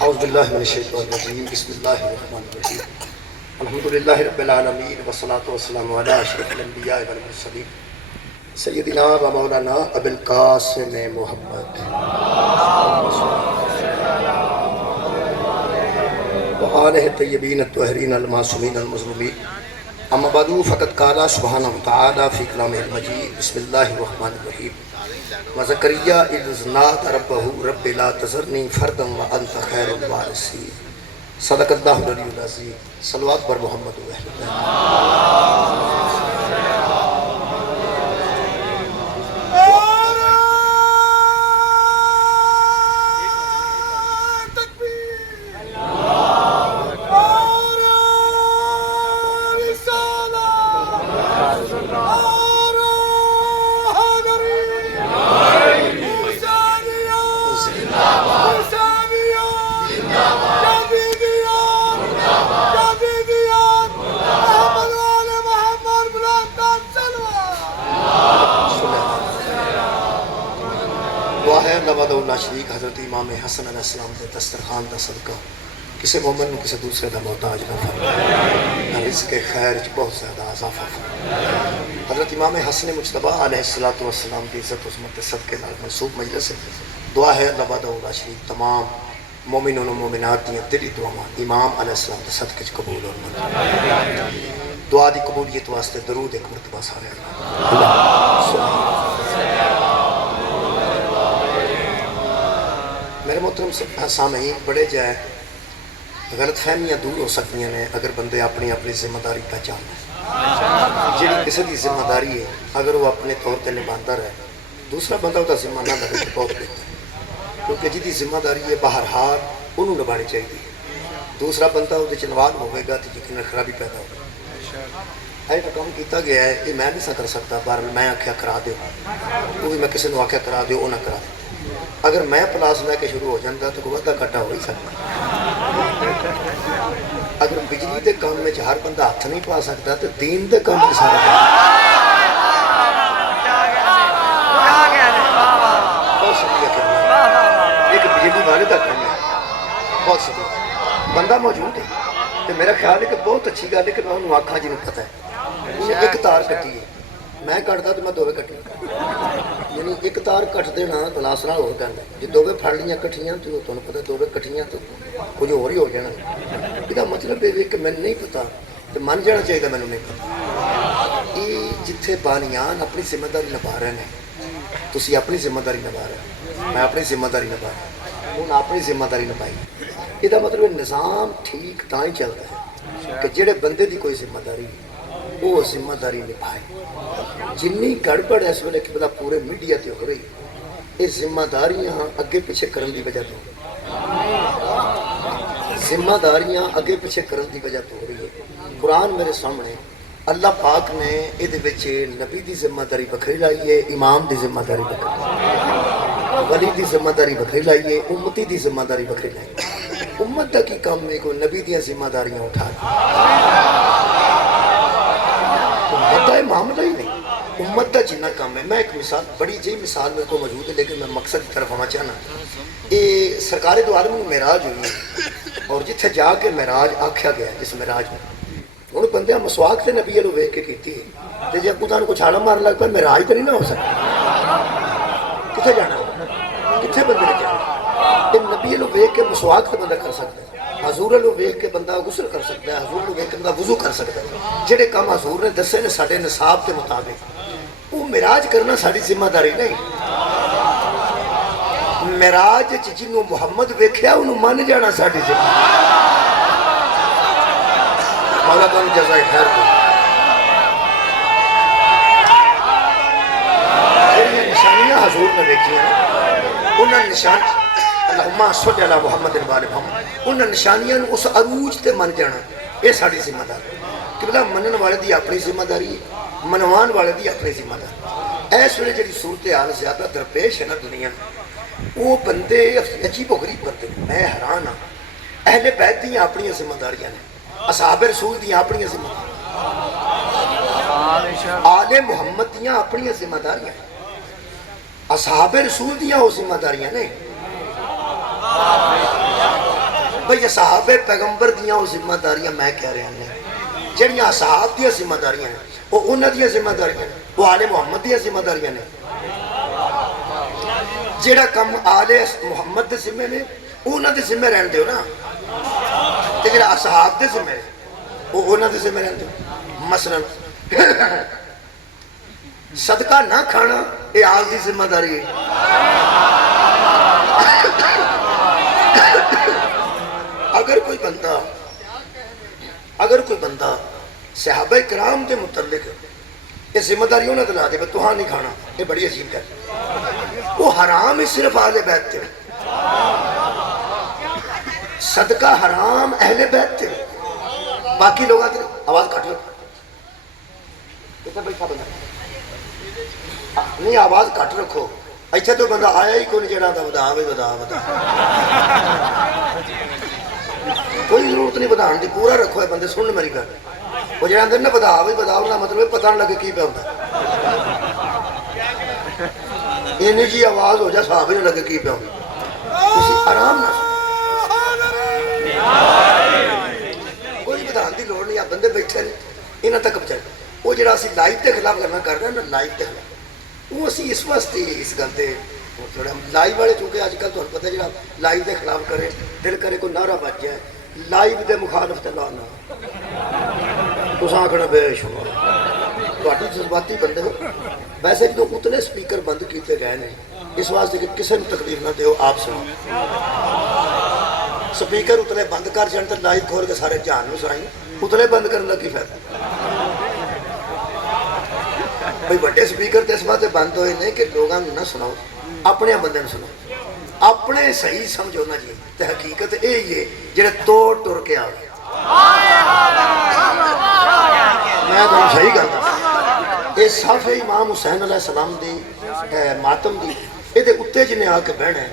اعوذ باللہ من الشیطان الرجیم بسم اللہ الرحمن الرحیم الحمدللہ رب العالمین والصلاة والسلام علی اشرف الانبیاء والمرسلین سیدنا و مولانا ابی القاسم محمد وآلہ الطیبین الطاہرین المعصومین المظلومین اما بعد فقد قال سبحانہ وتعالی فی کلامہ المجید بسم اللہ الرحمن الرحیم وزکریا اذ نادى ربہ رب لا تذرنی فردا وانت خیر الوارثین صدق اللہ العلی العظیم صلوات بر محمد و اہل بیت اللہ شریک حضرت امام حسن علیہ السلام دے دسترخوان دا صدقہ کسی مومن کسی دوسرے دا محتاج نہ فرمائے رزق خیر چ بہت زیادہ اضافہ فرمائے حضرت امام حسن مجتبیٰ علیہ السلام دی عزت عظمت صدقے نال منسوب مجلس ہے دعا ہے اللہ وحدہ لا شریک تمام مومنوں و مومنات دیاں دلی دعاواں امام علیہ السلام دے صدقے چ قبول اور منظور دعا دی قبولیت واسطے درود ایک مرتبہ سارے اللہ میرے محترم سامعین بڑے جائے غلط فہمیاں دور ہو سکتی ہیں اگر بندے اپنی اپنی ذمہ داری پہچان لیں جی کسی کی ذمہ داری ہے اگر وہ اپنے طور پہ نبھاتا رہے دوسرا بندہ وہ ذمہ نہ لگے تو بہت بہتر ہے کیونکہ جی ذمہ داری ہے بہرحال انہوں نبھانی چاہیے دوسرا بندہ وہ انوالو ہوئے گا تو یقیناً خرابی پیدا ہوگی ایک کام کیتا گیا ہے یہ میں نہیں کر سکتا پر میں آخیا کرا دو وہ بھی میں کسی نے آخیا کرا دو وہ نہ کرا دے اگر میں پلاس لے کے شروع ہو جاتا تو کوئی وعدہ کٹا ہو ہی سکتا اگر بجلی دے کام میں ہر بندہ ہاتھ نہیں پا سکتا تو دین دے کام میں سارا بہت شکریہ کرنا ایک بجلی والے کا کام ہے بہت شکریہ بندہ موجود ہے تو میرا خیال ہے کہ بہت اچھی گل ہے کہ میں انہوں آکھا جنہوں پتہ ہے انہیں ایک تار کٹی ہے میں کٹتا تو میں دووے کٹی یعنی ایک تار کٹ دینا گلاس نال ہو جاتا ہے جی دووے پھڑ لیاں کٹھیاں تو تمہیں پتہ دووے کٹھیاں تو کچھ اور ہی ہو جانا یہ مطلب یہ کہ میں نہیں پتا تو من جانا چاہیے میں نہیں پتا یہ جتھے بانیان اپنی ذمہ داری نبھا رہے ہیں تسی اپنی ذمہ داری نبھا رہے ہیں میں اپنی ذمہ داری نبھا رہا ہوں اپنی ذمہ داری نبھائی یہ مطلب نظام ٹھیک تاں ہی چلتا ہے کہ جڑے بندے دی کوئی ذمہ داری وہ ذمہ داری نبھائے جنی گڑبڑ اس ویلے کہ پورے میڈیا تے ہو رہی یہ ذمہ داریاں اگے پیچھے کرن دی وجہ تو ذمہ داریاں اگے پیچھے کرن دی وجہ تو ہو رہی ہے قرآن میرے سامنے اللہ پاک نے یہ نبی دی ذمہ داری بکھری لائی ہے امام دی ذمہ داری بکھری ولی دی ذمہ داری بکھری لائی ہے امتی دی ذمہ داری بکھری لائی ہے امت دا کی کام میں کوئی نبی دیاں ذمہ داریاں اٹھا امت دا معاملہ ہی نہیں امت دا جنہ کام ہے میں ایک مثال بڑی جی مثال میرے کو موجود ہے لیکن میں مقصد کی طرف آنا چاہنا یہ سرکار دو عالم میں معراج ہوئی اور جتھے جا کے معراج آکھیا گیا جس معراج میں انہوں بندے مسواک تے نبی لو ویکھ کے کیتی ہے تے جے خدا کو چھالا مارن لگ پیا معراج تو نہیں نہ ہو سکتا کتھے جانا کتھے بندے نے جانا یہ نبی لو ویکھ کے مسواک تے بندہ کر سکتا ہے حضور لو ویکھ کے بندہ غسل کر سکتا ہے حضور لو ویکھ کے بندہ وضو کر سکتا ہے جڑے کام حضور نے دسے نے ساڈے نصاب کے مطابق وہ معراج کرنا ساری ذمہ داری نہیں معراج جنوں محمد ویکھیا انہوں مان جانا ساری ذمہ مولا تعالی جزائے خیر کو جڑیاں نشانیاں حضور نے دیکھیاں انہاں نشان اللہم صلی علی محمد وآل محمد انہاں نشانیاں اس عروج تے من جانا یہ ساری ذمہ داری قبلہ منن والے دی اپنی ذمہ داری ہے منوان والے دی اپنی ذمہ داری اس ویلے جڑی صورتحال زیادہ درپیش ہے نا دنیا وہ بندے عجیب و غریب بندے میں حیران ہاں اہل بیت دیاں اپنی ذمہ داریاں نے اصحاب رسول دیاں اپنی ذمہ داریاں آل محمد دیاں اپنی ذمہ داریاں اصحاب رسول دیاں وہ ذمہ داریاں نہیں بھئی صحابہ پیغمبر دیاں وہ ذمہ داریاں میں کہہ رہے ہیں جڑیاں اصحاب دیاں ذمہ داریاں ہیں وہ انہاں دیاں ذمہ داریاں ہیں وہ آل محمد دیاں ذمہ داریاں نے جڑا کم آل محمد دے ذمہ نے انہاں دے ذمہ رہن دیو نا تے جڑا اصحاب دے ذمہ ہے وہ انہاں دے ذمہ رہن دیو مثلا صدقہ نہ کھانا یہ آل دی ذمہ داری ہے اگر کوئی بندہ صحابہ کرام دے متعلق یہ ذمہ داری انہوں نے دلا دے تو ہاں نہیں کھانا یہ بڑی عجیب ہے وہ حرام ہی صرف اہل بیت تے صدقہ حرام اہل بیت تے باقی لوگ آتے آواز کٹ لو کتنا بیٹھا بندہ نہیں آواز کٹ رکھو اچھا تو بندہ آیا ہی کوئی جڑا تھا بدا کوئی ضرورت نہیں بدان دی پورا رکھو ہے بندے سننے میری گل وہ جڑا اندر نہ بدا مطلب پتہ نہ لگے کی پہ ہوتا اینی جی آواز ہو جا صحابی نہ لگے کی پہ ہوتا کسی آرام نہ کوئی بدان دی لوڑ نہیں آپ بندے بیٹھے نہیں انہاں تک بچائے وہ جڑا اسی لائف دے خلاف کرنا کر رہے ہیں نا لائف دے خلاف وہ اسی اس واسطے اس گل دے تھوڑا لائف والے چونکہ آج کل تمہیں پتہ جڑا لائف دے خلاف کرے دل کرے کوئی نعرہ بچ جائے لائف دے مخالف تے لانا تساں آکھنا بے شمار تہاڈی جذباتی بندے ہو ویسے جو اتنے سپیکر بند کیتے گئے نے اس واسطے کہ کسی نے تکلیف نہ دیو آپ سنو سپیکر اتنے بند کر جان تے لائف کھول کے سارے جہان نوں سنائیں اتنے بند کرنے کی فائدہ بھئی بڑے سپیکر تے اس واسطے بند ہوئے نہیں کہ لوگاں نہ سناؤ اپنے بندے سناؤ اپنے صحیح سمجھو نا جی تے حقیقت یہی ہے جڑے توڑ ٹر کے آ گئے میں تو صحیح کرتا یہ صف امام حسین علیہ السلام دی ماتم دی یہ اتنے جنہیں آ کے بہنا ہے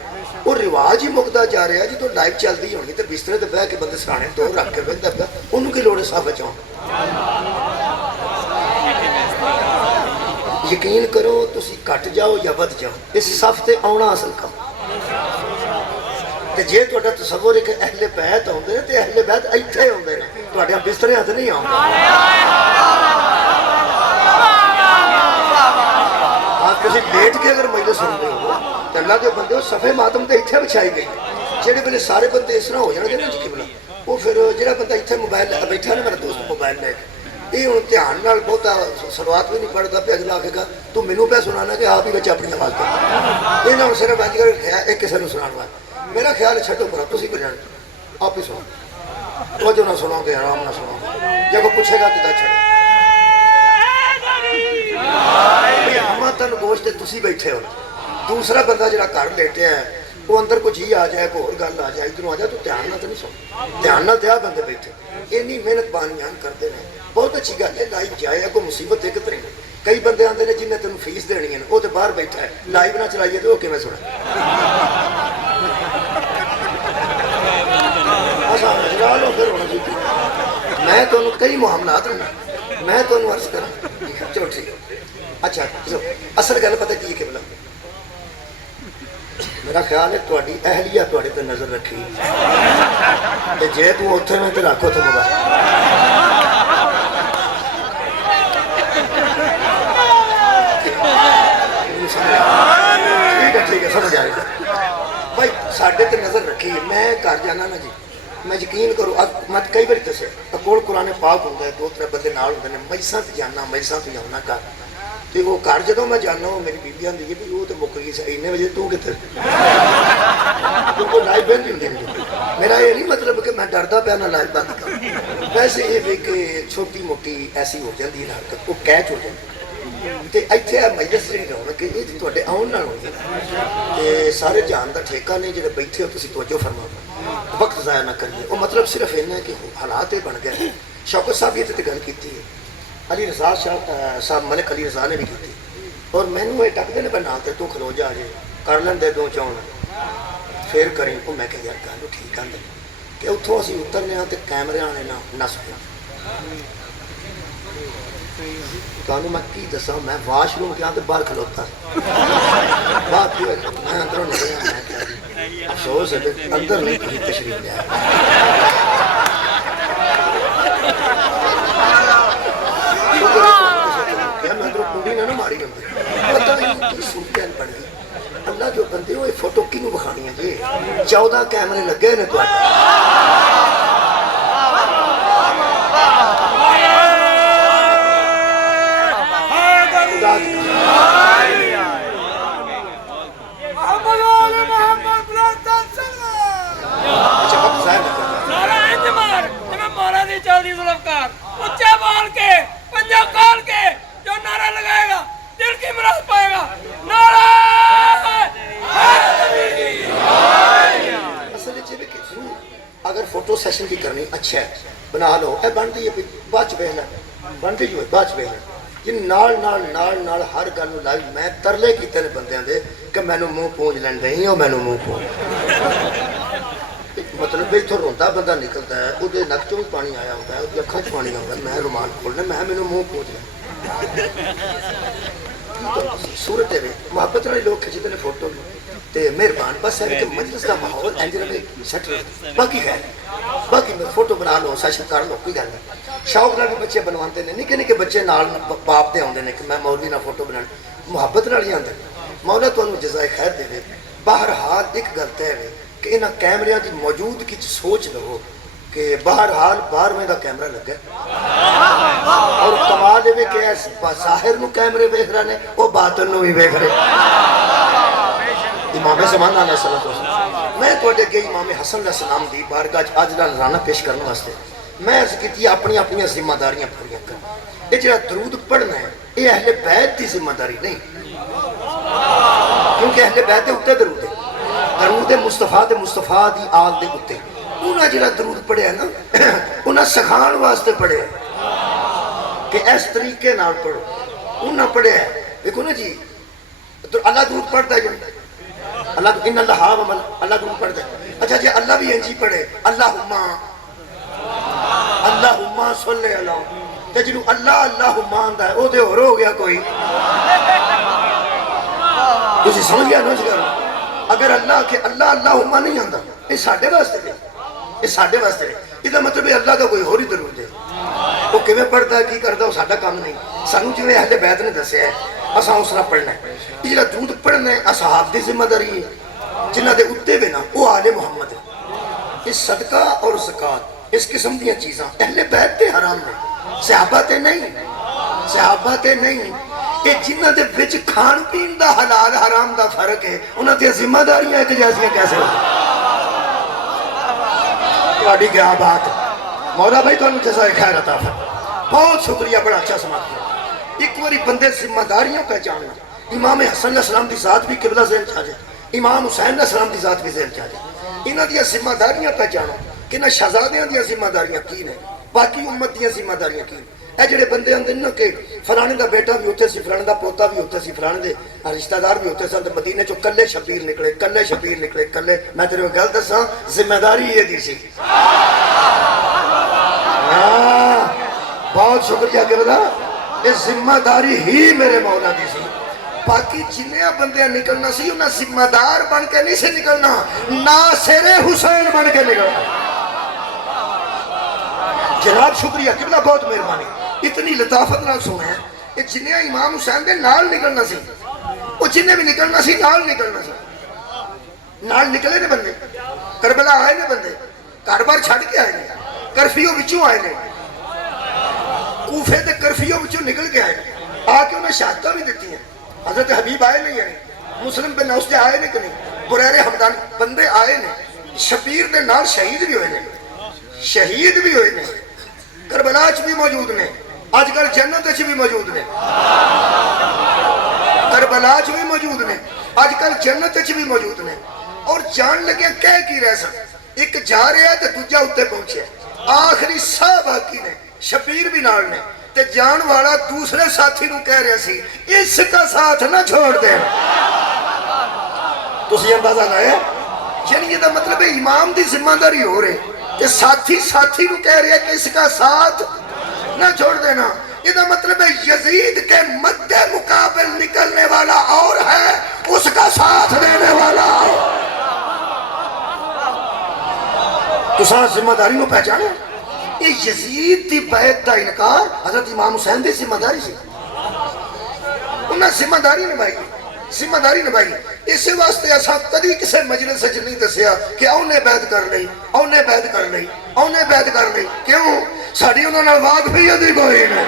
وہ رواج ہی مکتا جا رہا ہے جی تو لائف چلتی ہونی تو بسترے تے بہ کے بندے سرانے دور رکھ کے بہتا پیا انہوں کی لوڑ ہے صف چاہوں یقین کرو تسی کٹ جاؤ یا بد جاؤ اس صف تے آنا اصل کم تے جے تہاڈا تصور ہے کہ اہل بیت ہوندے نے تے اہل بیت ایتھے ہوندے نے تہاڈے بسترے ہتھ نہیں آؤندے آپ کسی بیٹھ کے اگر مجلس سنتے ہو تو اللہ کے بندے ہو صفحے ماتم تے ایتھے بچھائی گئی جڑے ویلے سارے بندے اس طرح ہو جانے نا جی قبلہ وہ پھر جڑا بندہ ایتھے موبائل بیٹھا نا میرا دوست موبائل لے کے یہ ہوں دھیان نال بہتا شروعات بھی نہیں پڑھتا پہ اگلا آخے گا تو مینوں پہ سنانا کہ آپ ہی بچے اپنی آواز کر یہ نہ صرف انج کر خیال ایک کسی نے سنانا میرا خیال ہے چھڈو پڑا تسی کو جان آپ ہی سنو توجہ نہ سنو گے آرام نہ سنو جب کوئی پوچھے گا تو چھڑے ہمہ تن گوشت تسی بیٹھے ہو دوسرا بندہ جڑا گھر لیٹیا ہے وہ اندر کچھ ہی آ جائے کوئی اور گل آ جائے ادھروں آ جائے تو دھیان نہ تو نہیں سن دھیان نہ دیا بندے بیٹھے اینی محنت بانیاں کرتے ہیں بہت اچھی گل ہے لائف جائے کوئی مصیبت ایک طرح کئی بندے آتے ہیں جنہیں تینوں فیس دینی ہے وہ تو باہر بیٹھا ہے لائف نہ چلائیے تو وہ کیویں سنا چلا لو پھر ہونا چاہیے میں تمہیں کئی معاملات رہنا میں تمہیں عرض کرا چلو ٹھیک اچھا اصل گل پتہ کی ہے کہ بلا میرا خیال ہے تہاڈی اہلیہ تہاڈے تے نظر رکھی تے جے تو اوتھے میں تے رکھو تے موبائل ٹھیک ہے سمجھ آئے گا بھائی ساڈے تے نظر رکھی ہے میں گھر جانا نا جی میں یقین کرو میں کئی بار دسیا کول قرآن پاک ہوندا ہے دو ترے بندے نال ہوندے نے مجلساں تے جانا مجلساں تے جانا گھر تے وہ گھر جدوں میں جانا وہ میری بیبی آندی ہے بھی وہ تے مک گئی سی اِننے بجے تو کتے وہ لائف بند ہوندی ہے میرا یہ نہیں مطلب کہ میں ڈردا پیا نہ لائف بند کر ویسے یہ بھی کہ چھوٹی موٹی ایسی ہو جاتی ہے حرکت وہ کیچ ہو جاتی تے ایتھے مجلس جڑی رونق ہے یہ تہاڈے آن نال ہوندی تے سارے جہان دا ٹھیکہ نہیں جڑے بیٹھے ہو تسی توجہ فرماؤ وقت ضائع نہ کریے وہ مطلب صرف اتنا ہے کہ حالات یہ بن گئے شوکت صاحب یہ گل کی ہے علی رضا صاحب ملک علی رضا نے بھی کی اور مینوں یہ ڈکتے نے بنا کے تو کھلو جا جے کر لین دے دو چون پھر کریں وہ میں کہ یار گل ٹھیک آدھے کہ اتوں اسی اترنے ہاں تو کیمرے آنے نہ نس پیا تمہیں میں کی دسا میں واش روم گیا تو باہر کھلوتا باہر میں اندروں نکلیا میں افسوس ہے اندر نہیں تشریف لیا صورتحال بن گئی اللہ جو بندے ہو یہ فوٹو کنوں بکھانی ہے جی 14 کیمرے لگے نے تو اگر فوٹو سیشن بھی کرنی اچھا ہے بنا لو اے بنتی ہے بچ بہنا بنتی جو ہے بچ بہنا جن نال نال نال نال ہر گل لائی میں ترلے کیتے نے بندیاں دے کہ مینوں منہ پونج لین دیں او مینوں منہ پونج مطلب بھی اتوں روندا بندہ نکلتا ہے وہ نک چوں بھی پانی آیا ہوتا ہے وہ اکھاں چ پانی آتا ہے میں رومال کھولنا میں مینوں منہ پونج لیں صورت ہے محبت والے لوگ کھچتے ہیں فوٹو تے مہربان بس ہے کہ مجلس کا ماحول انج رہے سیٹ رہے باقی خیر باقی میں فوٹو بنا لو سیشن کر لو کوئی گل نہیں شوق نال بھی بچے بنواتے ہیں نکے نکے بچے نال باپ دے آتے ہیں کہ میں مولوی نال فوٹو بنا محبت نال ہی آتے مولا تمہیں جزائے خیر دے بہرحال ایک گل طے ہے کہ انہاں کیمریاں کی موجودگی سوچ لو کہ بہرحال 12ویں دا کیمرہ لگا اور کمال ہے کہ ظاہر نو کیمرے ویکھ رہے ہیں وہ باطن نو بھی ویکھ رہے امام زمان علیہ السلام میں توڑے گئی امام حسن علیہ السلام دی بارگاہ آج نظرانہ پیش کرنے واسطے میں عرض کی اپنی ذمہ داریاں پوریاں کر یہ جڑا درود پڑھنا ہے یہ اہل بیت دی ذمہ داری نہیں کیونکہ اہل بیت دے اتے درود مصطفیٰ دی آل دے اتے انہاں جڑا درود پڑھے ہے نا انہاں سکھان واسطے پڑھے ہے کہ اس طریقے نال پڑھو انہاں پڑھے ہے دیکھو نا جی اللہ درود پڑھتا ہے اللہ ان اللہ اللہ درود پڑھتا ہے اچھا جی اللہ بھی انجی پڑھے اللہم صلی اللہ تے جنہوں اللہم آندہ ہے او دے اور ہو گیا کوئی تسی سمجھ گیا نوچ کر اگر اللہ کہ اللہم نہیں آندہ یہ ساڑھے واسطے دے یہ ساڑھے واسطے دے یہ مطلب ہے اللہ کا کوئی اور ہی درود ہے وہ کیویں پڑھتا ہے کی کرتا ہے وہ ساڑھا کام نہیں سانو جو اہل بیت نے دسے ہے اساں اس طرح پڑھنا ہے یہ جڑا درود پڑھنا ہے اصحاب دی ذمہ داری ہے جنہ دے اتے بھی نا وہ آل محمد ہے اس صدقہ اور زکات اس قسم دیاں چیزاں اہل بیت تے حرام نے صحابہ تے نہیں کہ جنہ دے وچ کھان پین دا حلال حرام دا فرق ہے انہاں تے ذمہ داریاں ایک جیسیاں کیسے ہوتی تہاڈی کیا بات مولا بھائی تانوں جزائے خیر عطا فرمائے بہت شکریہ بڑا اچھا سماعت کیا ایک باری بندے ذمہ داریاں پہچاننا امام حسن علیہ السلام دی ذات بھی قبلہ ذہن چاہ جائے امام حسین علیہ السلام دی ذات بھی ذہن چاہ جائے انہاں دیاں ذمہ داریاں پہچانو کہ نہ شہزادیاں دیاں ذمہ داریاں کی نے باقی امت دیاں ذمہ داریاں کی اے جڑے بندے آندے نا کہ فلانے دا بیٹا بھی ہوتے سی فلانے دا پوتا بھی ہوتے سی فلانے دے رشتہ دار بھی ہوتے سن مدینے چوں کلے شبیر نکلے کلے میں تیرے کو گل دساں ذمہ داری یہ دی سی بہت شکریہ کردا یہ ذمہ داری ہی میرے مولا دی سی باقی جنہیں بندے نکلنا سی انہیں ذمہ دار بن کے نہیں سے نکلنا ناصر حسین بن کے نکلنا جناب شکریہ قبلہ بہت مہربانی اتنی لطافت نال سنا ہے کہ جنہیں امام حسین دے نال نکلنا سی وہ جنہیں بھی نکلنا سی نال نکلے نے بندے کربلا آئے نے بندے کاربار چھڑ کے آئے نے کرفیوں بچوں آئے نے کوفے دے کرفیوں بچوں نکل کے آئے نے آ کے انہیں شہادتیں بھی دیتی ہیں حضرت حبیب آئے نہیں آئے مسلم بن نوس آئے نہیں کہ نہیں بریر حمدانی بندے آئے نے شبیر دے نال شہید بھی ہوئے نے کربلا چ بھی موجود نے آج کل جنت چ بھی موجود نے کربلا چ بھی موجود نے آج کل جنت چ بھی موجود نے اور جان لگے کہہ کی رہ سن ایک جا رہا ہے تو دوجا اتنے پہنچے آخری سا باقی نے شبیر بھی نال نے تے جان والا دوسرے ساتھی نو کہہ رہا سی اس کا ساتھ نہ چھوڑ دے تسی اندازہ لائے یعنی یہ دا مطلب ہے امام دی ذمہ داری ہو رہے کہ ساتھی نو کہہ رہا ہے کہ اس کا ساتھ نہ چھوڑ دینا یہ دا مطلب ہے یزید کے مد مقابل نکلنے والا اور ہے اس کا ساتھ دینے والا تو ساتھ ذمہ داری نو پہچانے یہ یزید دی بیعت دا انکار حضرت امام حسین دی ذمہ داری سی انہاں ذمہ داری نبھائی ذمہ داری نبھائی. اسی واسطے اساں کدی کسی مجلس وچ نہیں دسیا کہ اونے بیعت کر لئی، اونے بیعت کر لئی، اونے بیعت کر لئی. کیوں؟ ساڈی انہاں نال واقفیت ہی کوئی نہیں.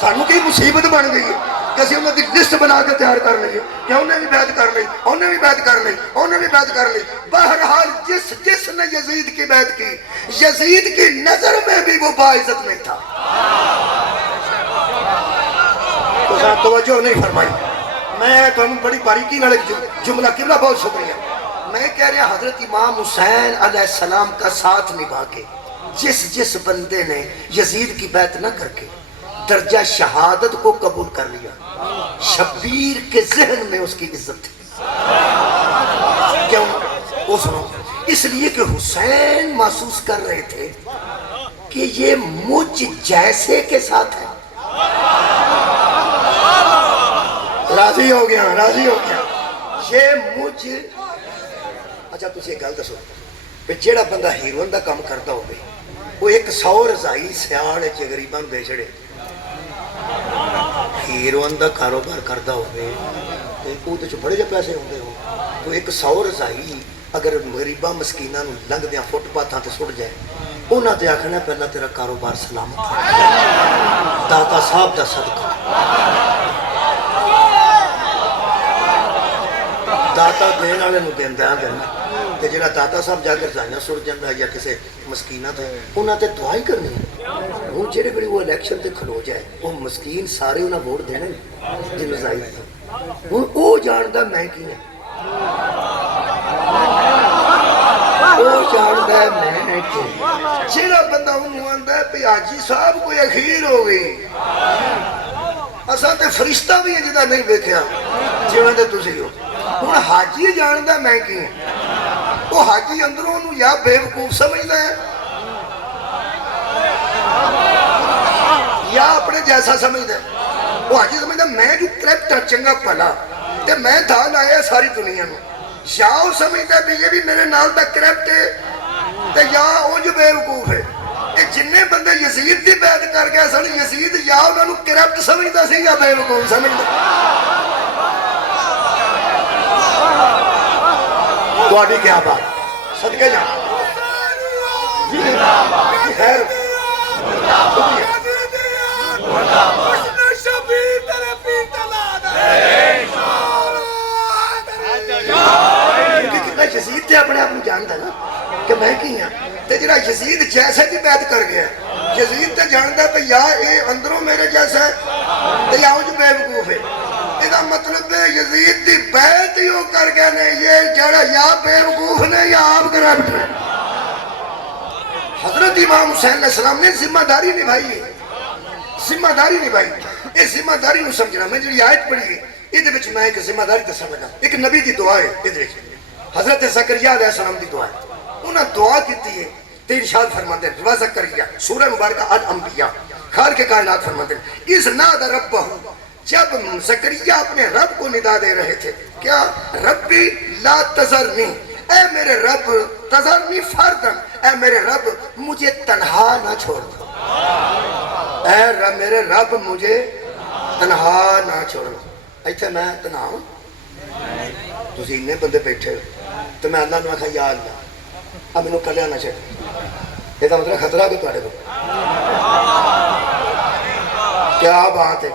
سانو کی مصیبت بن گئی ہے کہ اسی انہاں دی لسٹ بنا کے تیار کر لئیے کہ انہیں بھی بیعت کر لئی، انہیں بھی بیعت کر لئی، انہیں بھی بیعت کر لئی. بہرحال جس نے یزید کی بیعت کی، یزید کی نظر میں بھی وہ باعزت نہیں تھا. تو ذرا توجہ نہیں فرمائی. میں تو بڑی باریکی نال جملہ قبلہ بہت شکریہ. میں کہہ رہا حضرت امام حسین علیہ السلام کا ساتھ نبھا کے جس بندے نے یزید کی بیعت نہ کر کے درجہ شہادت کو قبول کر لیا، شبیر کے ذہن میں اس کی عزت تھی. کیوں؟ وہ سنو، اس لیے کہ حسین محسوس کر رہے تھے کہ یہ مجھ جیسے کے ساتھ ہے. راضی ہو گیا، راضی ہو گیا. یہ مجھ اچھا تسی ایک گل دسو کہ جیڑا بندہ ہیروئن دا کام کرتا ہوگی وہ 100 رضائی سیاڑ غریباں دے چھڑے. ہیروئن دا کاروبار کرتا ہوگی تو وہ تو بڑے جے پیسے ہوندے ہو. تو 100 رضائی اگر غریباں مسکیناں نوں لنگ دیاں فٹ پاتھاں تے سٹ جائے، انہاں تے آکھنا پہلا تیرا کاروبار سلامت ہے، داتا صاحب دا صدقہ. داتا دین والے نوں دیندا ہے تے جڑا داتا صاحب جا کے رضائیاں سٹ جاندا یا کسے مسکیناں تے انہاں تے دعا ہی کرنی ہے. ہوں جڑے بڑی وہ الیکشن تے کھلو جائے وہ مسکین سارے انہاں ووٹ دینے جن رضائی تے. ہوں او جاندا میں کی ہے، او جاندا میں کی. جڑا بندہ انہوں آندا ہے پہ حاجی صاحب کوئی اخیر ہو گئی، اساں تے فرشتہ بھی جدا نہیں دیکھیا جویں تے تسی ہو. ہوں حاجی جاندا میں کی ہے، وہ حاجی اندروں انہوں یا بے وقوف سمجھدا ہے یا اپنے جیسا سمجھدا ہے. وہ حاجی سمجھدا میں جو کریکٹر چنگا پلا تے میں دھان آیا ساری دنیا نوں، یا وہ سمجھدا ہے یہ بھی میرے نال دا کریکٹ ہے تے یا وہ جو بے وقوف ہے. یہ جننے بندے یزید دی بیعت کر گئے سن، یزید یا انہاں نوں کریکٹ سمجھدا سی یا بے وقوف سمجھدا. تواڈی کیا بات صدقے جا خیر یزید تے اپنے آپ کو جانتا نا کہ میں کی ہاں. تے جڑا یزید جیسے بھی بیعت کر گیا، یزید تے جانتا پہ یا اے اندروں میرے جیسا ہے تے یا وہ جو بے وقوف ہے. یہ مطلب ہے یزید دی بیعت ہی وہ کر گئے نے، یہ جڑا یا بے وقوف نے یا آپ کریکٹ نے. حضرت امام حسین علیہ السلام نے ذمہ داری نبھائی ہے، ذمہ داری نبھائی. اس ذمہ داری نو سمجھنا. میں جڑی آیت پڑھی ہے یہ وچ میں ایک ذمہ داری دسن لگا. ایک نبی دی دعا ہے، یہ حضرت زکریا علیہ السلام دی دعا ہے. انہاں دعا کیتی ہے تے ارشاد فرماتے ہیں، روا زکریا سورہ مبارکہ الانبیاء خالق کائنات فرماتے ہیں، اذ نادى ربہ، جب زکریا اپنے رب کو ندا دے رہے تھے، کیا ربی لا تذرنی، اے میرے رب تذرنی فردن، اے میرے رب مجھے تنہا نہ چھوڑ دو، اے رب میرے رب مجھے تنہا نہ چھوڑ دو. ایتھے میں تنہا ہوں، تسی انہیں بندے بیٹھے ہو تو میں اللہ نے کہا یا اللہ اب انہوں کلیا نہ چھڑ. یہ تو مطلب خطرہ بھی تمہارے کو. کیا بات ہے،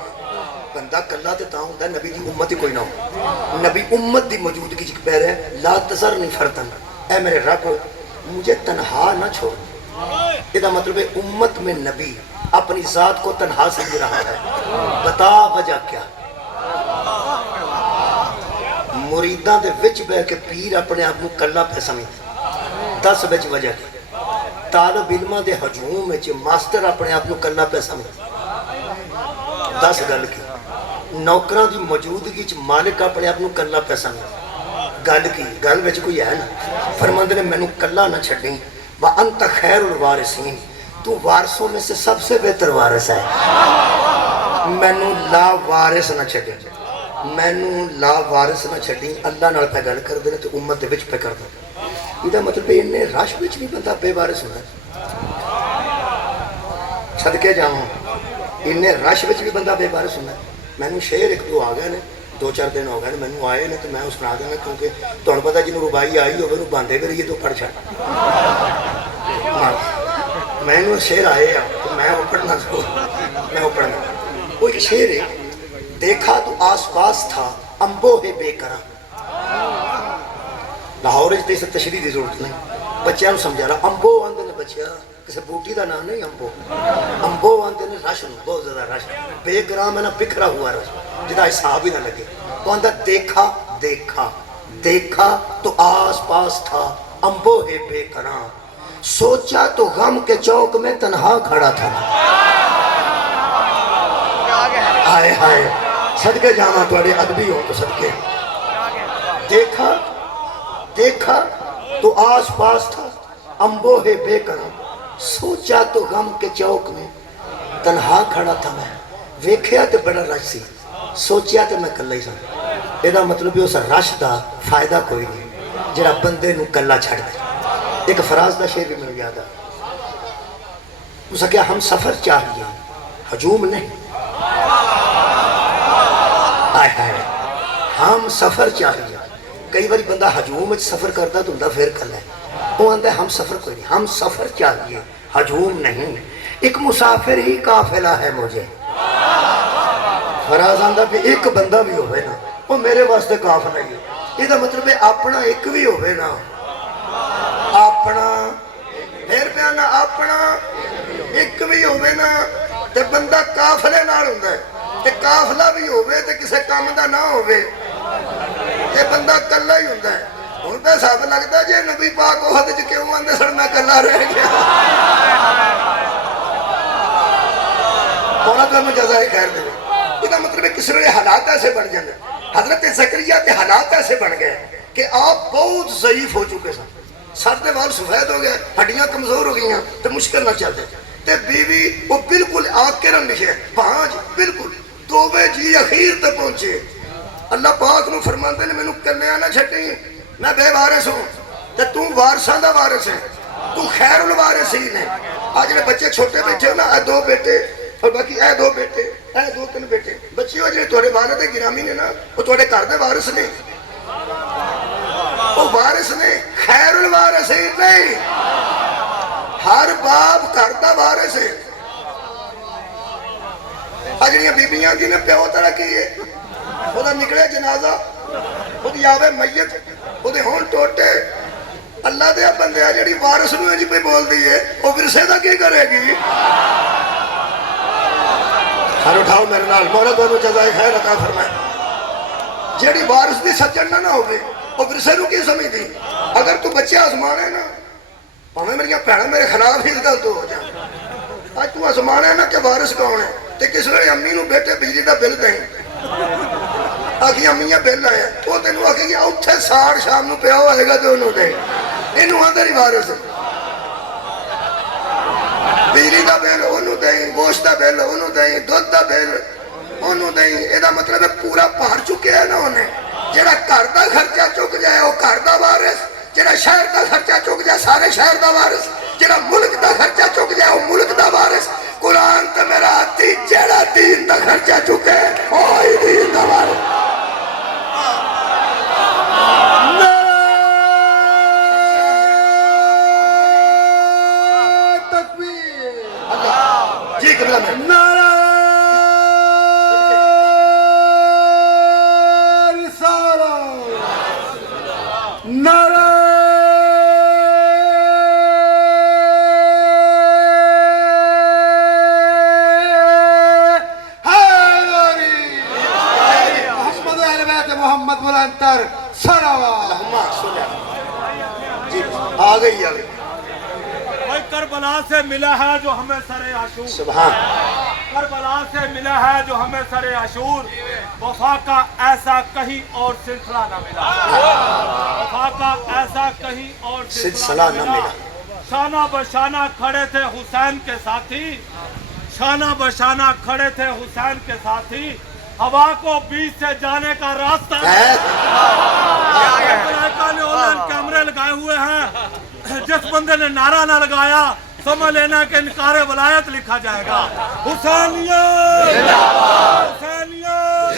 بندہ کلا تے تاں ہوندا نبی دی امت ہی کوئی نہ ہو. نبی امت دی موجودگی چ کہہ رہے ہیں لا تذرنی فردا، اے میرے رب مجھے تنہا نہ چھوڑ. یہ مطلب ہے امت میں نبی اپنی ذات کو تنہا سمجھ رہا ہے. بتا وجہ کیا؟ مریداں دے وچ بہ کے پیر اپنے آپ کو کلا پہ سمجھ. 10 وچ وجہ کی طالب علماں دے ہجوم وچ ماسٹر اپنے آپ کو کلا پہ سمجھ. 10 گل کی نوکراں دی موجودگی چ مالک اپنے آپ کو کلا پہ سمجھ. گل کی گل وچ کوئی ہے نا. فرماندے نے مینوں کلا نہ چھڈیں، وانت خیر الوارثین، تو وارثوں میں سے سب سے بہتر وارث ہے. مینوں لا وارث نہ چھڈیں، مینوں لا وارث نہ چھڈیں. اللہ نال پہ گل کر دے تے امت دے وچ پہ کر دے. یہ مطلب ہے انہیں رش وچ نہیں بندہ بے وارث ہونا. چھڈ کے جاؤں انہیں رش وچ بھی بندہ بے وارث ہونا. مینوں شعر ایک دو آ گئے نے 2-4 دن ہو گئے مینوں آئے نے تو میں سنا دوں گا کیونکہ تمہیں پتا جنوں ربائی آئی ہوگی وہ باندھے کریے تو پڑھ چھڑ مینوں شعر آئے ہیں تو میں وہ پڑھنا میں وہ پڑھنا وہ ایک شعر ہے دیکھا تو آس پاس تھا امبو ہے بے کرم لاہور اس تشریح کی ضرورت نہیں بچیاں سمجھا رہا امبو آندے نے بچیا کسی بوٹی کا نام نہیں امبو آندے نے رش بہت زیادہ رش بے گرام ہے نا بکھرا ہوا رش جدا حساب ہی نہ لگے وہ آندہ دیکھا دیکھا دیکھا تو آس پاس تھا امبو ہے بے کرام سوچا تو غم کے چوک میں تنہا کھڑا تھا ہائے ہائے صدقے جانا تھوڑے ادبی ہو تو صدقے دیکھا دیکھا تو آس پاس تھا امبو ہے بے کرم سوچا تو غم کے چوک میں تنہا کھڑا تھا میں ویکھیا تے بڑا رش سی سوچیا تے میں کلا ہی سا یہ مطلب ہے اس رش دا فائدہ کوئی نہیں جڑا بندے نو کلا چھڑ دے ایک فراز دا شعر بھی مل گیا تھا اسا کیا ہم سفر چاہیے ہجوم نہیں آئے آئے ہم سفر چاہیے کئی باری بندہ ہجوم سفر کرتا تو اندہ پھر کل ہے وہ آندہ ہے ہم سفر کوئی نہیں ہم سفر چاہیے ہجوم نہیں ایک مسافر ہی قافلہ ہے مجھے فراز آندہ پہ ایک بندہ بھی ہوئے نا وہ میرے واسطے قافلہ ہی ہے یہ دا مطلب ہے اپنا ایک بھی ہوئے نا اپنا پھر پہ آنا اپنا ایک بھی ہوئے نا تے بندہ قافلے نال ہوندہ ہے تے قافلہ بھی ہوئے تے کسے کام دا نہ ہوئے یہ بندہ کلا ہی ہوندہ ہے ہوندہ صاحب لگتا ہے جے نبی پاک وحد جو کیوں آندے سر میں کلا رہ گیا مولا تو ہمیں جزائے خیر دے یہ مطلب ہے کس نے حالات ایسے بڑھ جاندے حضرت زکریا کے حالات ایسے بڑھ گئے کہ آپ بہت ضعیف ہو چکے سن سر دے وال سفید ہو گئے ہڈیاں کمزور ہو گئی ہیں تو مشکل نہ چلتے تے بیوی وہ بالکل آگ کے رنگ لکھے پانچ بالکل توبے جی اخیر تے پہنچے اللہ پاک نو فرماندے نے مینوں کلیا نہ چھٹی میں بے وارث ہوں تے تو وارثاں دا وارث ہے تو خیر الوارثین ہے آج جڑے بچے چھوٹے بیٹھے ہو نا اے 2 بیٹے اور باقی اے 2 بیٹے اے 2-3 بیٹے بچی ہو جڑے تھوڑے والد گرامی نے نا وہ تھوڑے گھر دے وارث نے وہ وارث نے خیر الوارثین نہیں ہر باپ گھر دا وارث ہے اجڑیاں بیبیاں دی نے پیو طرح کی ہے وہ دا نکلے جنازہ وہ دی آوے میت وہ دے ہون ٹوٹے اللہ دے بندے جڑی وارث نو جی پہ بول دی ہے وہ ورثے دا کی کرے گی ہر اٹھاؤ میرے نال مولا تو جزائے خیر عطا فرمائے جڑی وارث دی سجن نہ ہوگی وہ ورثے نو کی سمجھ دی اگر تو بچے آزمان ہے نا ہمیں میری بھیڑاں میرے خلاف ہی گل تو ہو جائے آج تو آزمان ہے نا کہ وارث کون ہے تے کس ویلے امی نو بیٹے بجلی دا بل دیں آخی امیاں بل آیا وہ تینوں آخے گی اتھے ساڑ شام نو پیا ہوئے گا تو انہوں دیں انہوں آدھر ہی وارث بجلی دا بل انہوں دیں گوشت دا بل انہوں دیں دودھ دا بل انہوں دیں یہ مطلب ہے پورا پار چکے ہے نا انہیں جڑا گھر دا خرچہ چک جائے وہ گھر دا وارث جڑا شہر دا خرچہ چک جائے سارے شہر دا وارث جڑا ملک دا خرچہ چک جائے وہ ملک دا وارث قرآن تے میرا آتی جڑا دین دا خرچہ چکے اوہی دین دا وارث تکبیر جی قبلہ میں نعرہ نعرہ حیدری محمد اہل بیت محمد بلندتر صلوات جی آ گئی کربلا سے ملا ہے جو ہمیں سر عاشور سبحان کربلا سے ملا ہے جو ہمیں سر عاشور وفا کا ایسا کہیں اور سلسلہ نہ ملا وفا کا ایسا کہیں اور سلسلہ نہ ملا شانہ بشانہ کھڑے تھے حسین کے ساتھی شانہ بشانہ کھڑے تھے حسین کے ساتھی ہوا کو بیچ سے جانے کا راستہ کیمرے لگائے ہوئے ہیں جس بندے نے نعرہ نہ لگایا سمجھ لینا کہ انکار ولایت لکھا جائے گا حسینیت حسینیت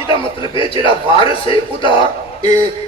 ਇਹਦਾ ਮਤਲਬ ਹੈ ਜਿਹੜਾ ਵਾਰਿਸ ਹੈ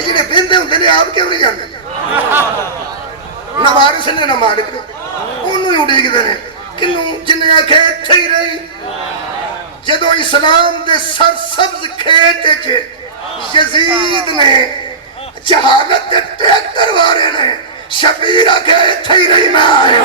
ਜਿਹੜੇ ਬਹਿੰਦੇ ਹੁੰਦੇ ਨੇ ਆਪ ਕਿਉਂ ਨਹੀਂ ਜਾਂਦੇ? ਨਾ ਵਾਰਿਸ ਨੇ ਨਾ ਮਾਲਿਕ ਨੇ, ਉਹਨੂੰ ਹੀ ਉਡੀਕਦੇ ਨੇ। ਕਿਹਨੂੰ? ਜਿੰਨੇ ਆਖੇ ਇੱਥੇ ਹੀ ਰਹੀ। ਜਦੋਂ ਇਸਲਾਮ ਦੇ ਸਰਸਬਜ਼ ਖੇਤ 'ਚ ਯਜ਼ੀਦ ਨੇ ਜਹਾਲਤ ਦੇ ਟਰੈਕਟਰ ਵਾਰੇ ਨੇ, ਸ਼ਬੀਰ ਆਖੇ ਇੱਥੇ ਹੀ ਰਹੀ, ਮੈਂ ਆਇਆ।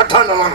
8-9।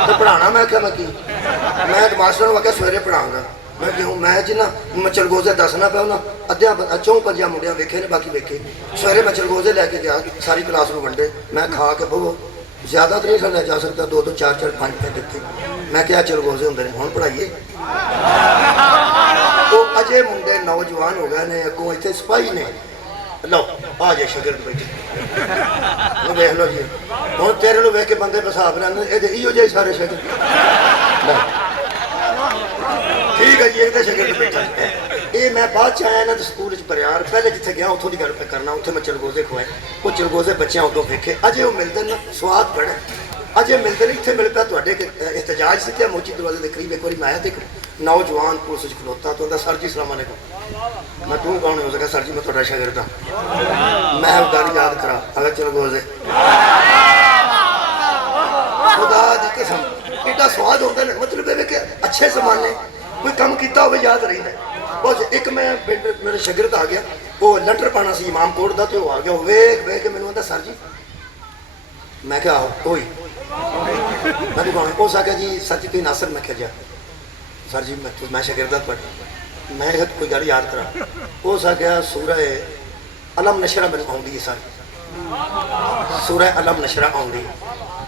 تو پڑھانا میں کیا میں کی میں ماسٹر نوں آخیا سویرے پڑھاؤں میں کیوں میں جی نا میں چلگوزے دسنا پیا نا ادھیا 4-5 منڈیا ویکھے نے باقی ویکھے سویرے میں چلگوزے لے کے گیا ساری کلاس میں ونڈے میں کھا کے بہو زیادہ تو نہیں لے جا سکتا 2-2 4-4 5 پہ دیتے میں کیا چلگوزے ہوں ہوں پڑھائیے وہ اجے منڈے نوجوان ہو گئے نے اگوں اتنے سپاہی نے لو آ جائے شگرد بیٹھے ویخ لو جی ہوں تیرے لو ویخ کے بندے بساب رہے یہ جی سارے شگرد ٹھیک ہے جی ایک تو شگرد بیٹھا یہ میں بعد چ آیا تو سکول پریار پہلے جتنے گیا اتوں کی گل پہ کرنا اتنے میں چلگوزے کھوائے وہ چلگوزے بچیاں ادو ویکھے اجے وہ ملتے نا سواد بڑے اجے ملتے نہیں اتنے مل پیا تے احتجاج سے کیا موچی دروازے کے قریب ایک بار میں آیا تو ایک نوجوان پولیس کھلوتا تو سر جی السلام علیکم میں توں کون ہو سکا سر جی میں تھوڑا شاگرد ہوں میں گل یاد کرا اگر چلگوزے خدا دی قسم ایڈا سواد ہوتا ہے مطلب ہے کہ اچھے زمانے کوئی کم کیتا ہوئے یاد رہی ہے بس ایک میں میرے شگرد آ گیا وہ لنڈر پانا سی امام کوٹ دا تو وہ آ گیا ویکھ ویکھ کے مینوں آندا سر جی میں کیا کوئی میں بھی کہوں اس آگے جی سر جی کوئی ناصر میں کیا جا سر جی میں شگرد ہوں میں کوئی گل یاد کرا اس آگے سورہ علم نشرہ میں آؤں سر سورہ علم نشرہ آؤں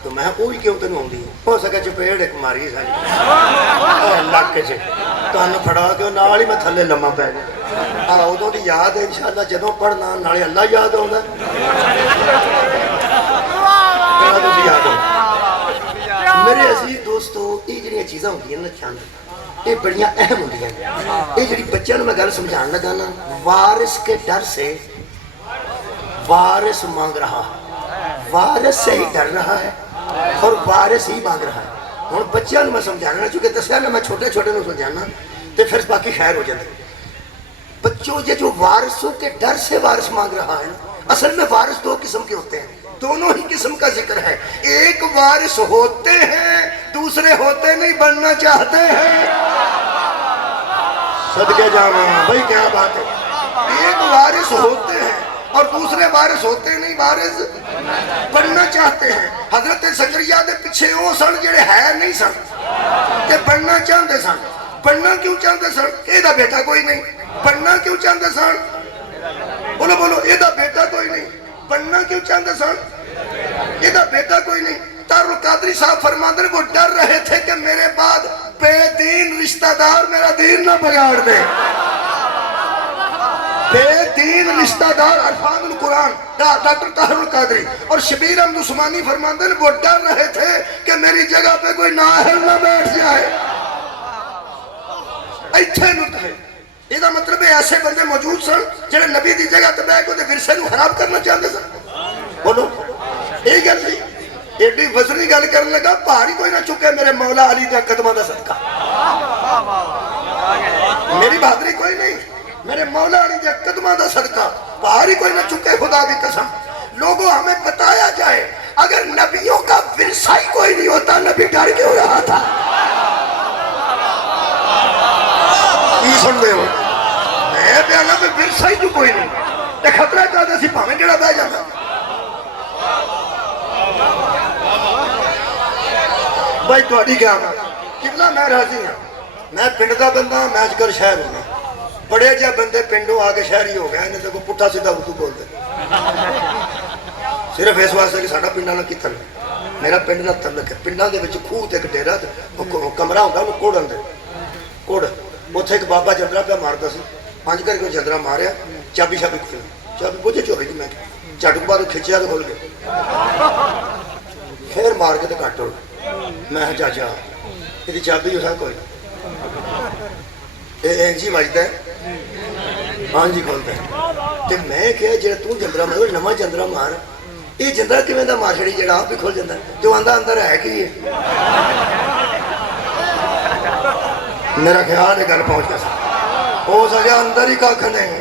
تو میں وہی کیوں تینوں آؤں ہو سکے چپیڑ ایک ماری ساری لگ کے تمہیں پھڑا کے نال ہی میں تھلے لما پی گیا ادوں کی یاد ہے انشاءاللہ جدوں پڑھنا نالے اللہ یاد آؤں یاد آؤں میرے عزیز دوستو یہ جڑیاں چیزاں ہوندیاں نا چند یہ بڑیاں اہم ہوندیاں یہ جڑی بچوں میں گل سمجھان لگا نا وارث کے ڈر سے وارث مانگ رہا ہے وارث سے ہی ڈر رہا ہے اور وارث ہی مانگ رہا ہے ہوں بچوں میں سمجھانا چونکہ دسیا نا میں چھوٹے چھوٹے نوں سمجھانا تو پھر باقی خیر ہو جاتی بچوں یہ جو وارثوں کے ڈر سے وارث مانگ رہا ہے اصل میں وارث 2 قسم کے ہوتے ہیں دونوں ہی قسم کا ذکر ہے ایک وارث ہوتے ہیں دوسرے ہوتے نہیں بننا چاہتے ہیں صدقے جانا بھائی کیا بات ہے ایک وارث ہوتے ہیں اور دوسرے وارث ہوتے نہیں وارث بننا چاہتے ہیں حضرت زکریا دے پیچھے وہ سن جڑے ہے نہیں سن تے بننا چاہتے سن بننا کیوں چاہتے سن یہ بیٹا کوئی نہیں بننا کیوں چاہتے سن بولو بولو یہ بیٹا کوئی نہیں بننا کیوں چاہتے سن یہ بیٹا کوئی نہیں تارو قادری صاحب فرماندے وہ ڈر رہے تھے کہ میرے بعد بے دین رشتہ دار میرا دین نہ بگاڑ دے بے دین رشتہ دار الفاظ القرآن ڈاکٹر طاہر القادری اور شبیر احمد عثمانی فرماندے وہ ڈر رہے تھے کہ میری جگہ پہ کوئی نااہل نہ بیٹھ جائے ایتھے نکتے یہ مطلب ہے ایسے بندے موجود سن جنہیں نبی دی جگہ تے بیٹھ کے ورثے نوں خراب کرنا چاہتے سن بولو یہی گل سی ایڈی وزنی گل کرنے لگا پہاڑی کوئی نہ چکے میرے مولا علی دے قدماں دا صدقہ میری بہادری کوئی نہیں میرے مولا علی دے قدماں دا صدقہ پہاڑی کوئی نہ چکے خدا کی قسم لوگوں ہمیں بتایا جائے اگر نبیوں کا ورثہ ہی کوئی نہیں ہوتا نبی ڈر کیوں رہا تھا یہ سن دے ہو میں بیانا پہ ورثہ ہی جو کوئی نہیں تے خطرہ چاہتے سی پاویں جڑا بہ جانا بھائی تہاڈی کیا کتنا میں راضی ہوں میں پنڈ دا بندہ میں اج کل شہر ہونا بڑے جہ بندے پنڈوں آ کے شہری ہو گئے انہیں تو پٹھا سیدھا اردو بولتے صرف اس واسطے کہ ساڈا پنڈاں نال کی تعلق میرا پنڈ نال تعلق ہے پنڈاں دے وچ خوہ تے ایک ڈیرا کمرہ ہوندا انہوں کوڑ آندے کوڑ اتنے ایک بابا جندرا پہ مارتا سی 5 کر کے جندرا ماریا چابی شابی کھلی چابی بوجھے چوری تھی میں جھٹ کے بعد کھچیا تو کھول گیا پھر مار کے تو کٹ ہو میں چاچا یہ چابی اس کوئی جی بجتا ہے ہاں جی کھولتا ہے تو میں کیا جا تندرا مار نواں جندرا مار یہ جندرا کیون کا مار چڑی جا آپ بھی کھول جاتا جو آدھا اندر ہے کہ میرا خیال ہے گل پہنچ گیا ہو سکیا اندر ہی کھ نہیں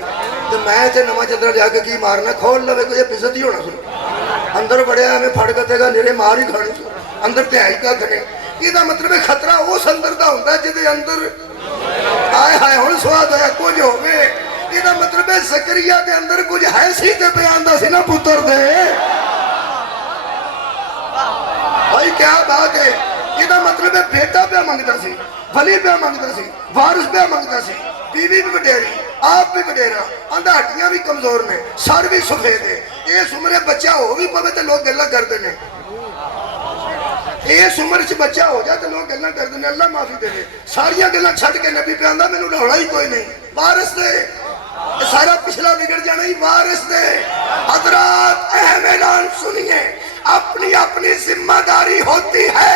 تو میں اتنے نواں چندرا جا کے کی مارنا کھول لو کوئی پزت ہی ہونا سن اندر بڑھیا میں پھڑ کتے گا نیرے مار ہی کھانی اندر تے ہے کھ نہیں یہ مطلب خطرہ اس اندر کا ہوتا ہے جہاں اندر آئے ہائے ہوں سواد ہوا کچھ ہوگے یہ مطلب ہے زکریا دے اندر کچھ ہے سی تے بیان دا سی نا پتر دے بھائی کیا بات ہے ਇਹਦਾ ਮਤਲਬ ਹੈ ਬੇਟਾ ਪਿਆ ਮੰਗਦਾ ਸੀ, ਵਲੀ ਪਿਆ ਮੰਗਦਾ ਸੀ, ਵਾਰਿਸ ਪਿਆ ਮੰਗਦਾ ਸੀ, بیوی بھی وڈیری آپ بھی وڈیرا آندا ہڈیاں بھی کمزور نے سر بھی سفید ہے اس عمرے بچہ ہو بھی پوے تے لوگ گلاں کردے نے اس عمر چ بچہ ہو جائے تے لوگ گلاں کردے نے اللہ معافی دے ساریاں گلاں چھڈ کے نبی پہ آندا مینوں رولا ہی کوئی نہیں وارث دے سارا پچھلا بگڑ جانا ہی وارث دے حضرات اہم اعلان سنیے اپنی اپنی ذمہ داری ہوتی ہے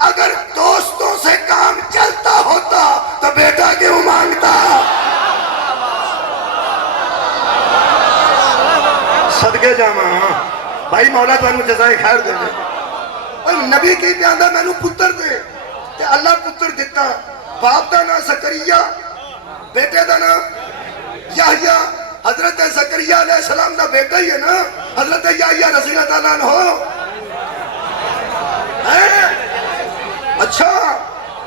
اگر دوستوں سے کام چلتا ہوتا تو بیٹا کیوں مانگتا صدقے جاواں بھائی مولا تانوں جزائے خیر دے اور نبی کی پیاندا مینوں پتر دے تے اللہ پتر دیتا باپ دا نام زکریا بیٹے دا نام یحییٰ حضرت زکریا علیہ السلام دا بیٹا ہی ہے نا حضرت یحییٰ رضی اللہ تعالیٰ عنہ اچھا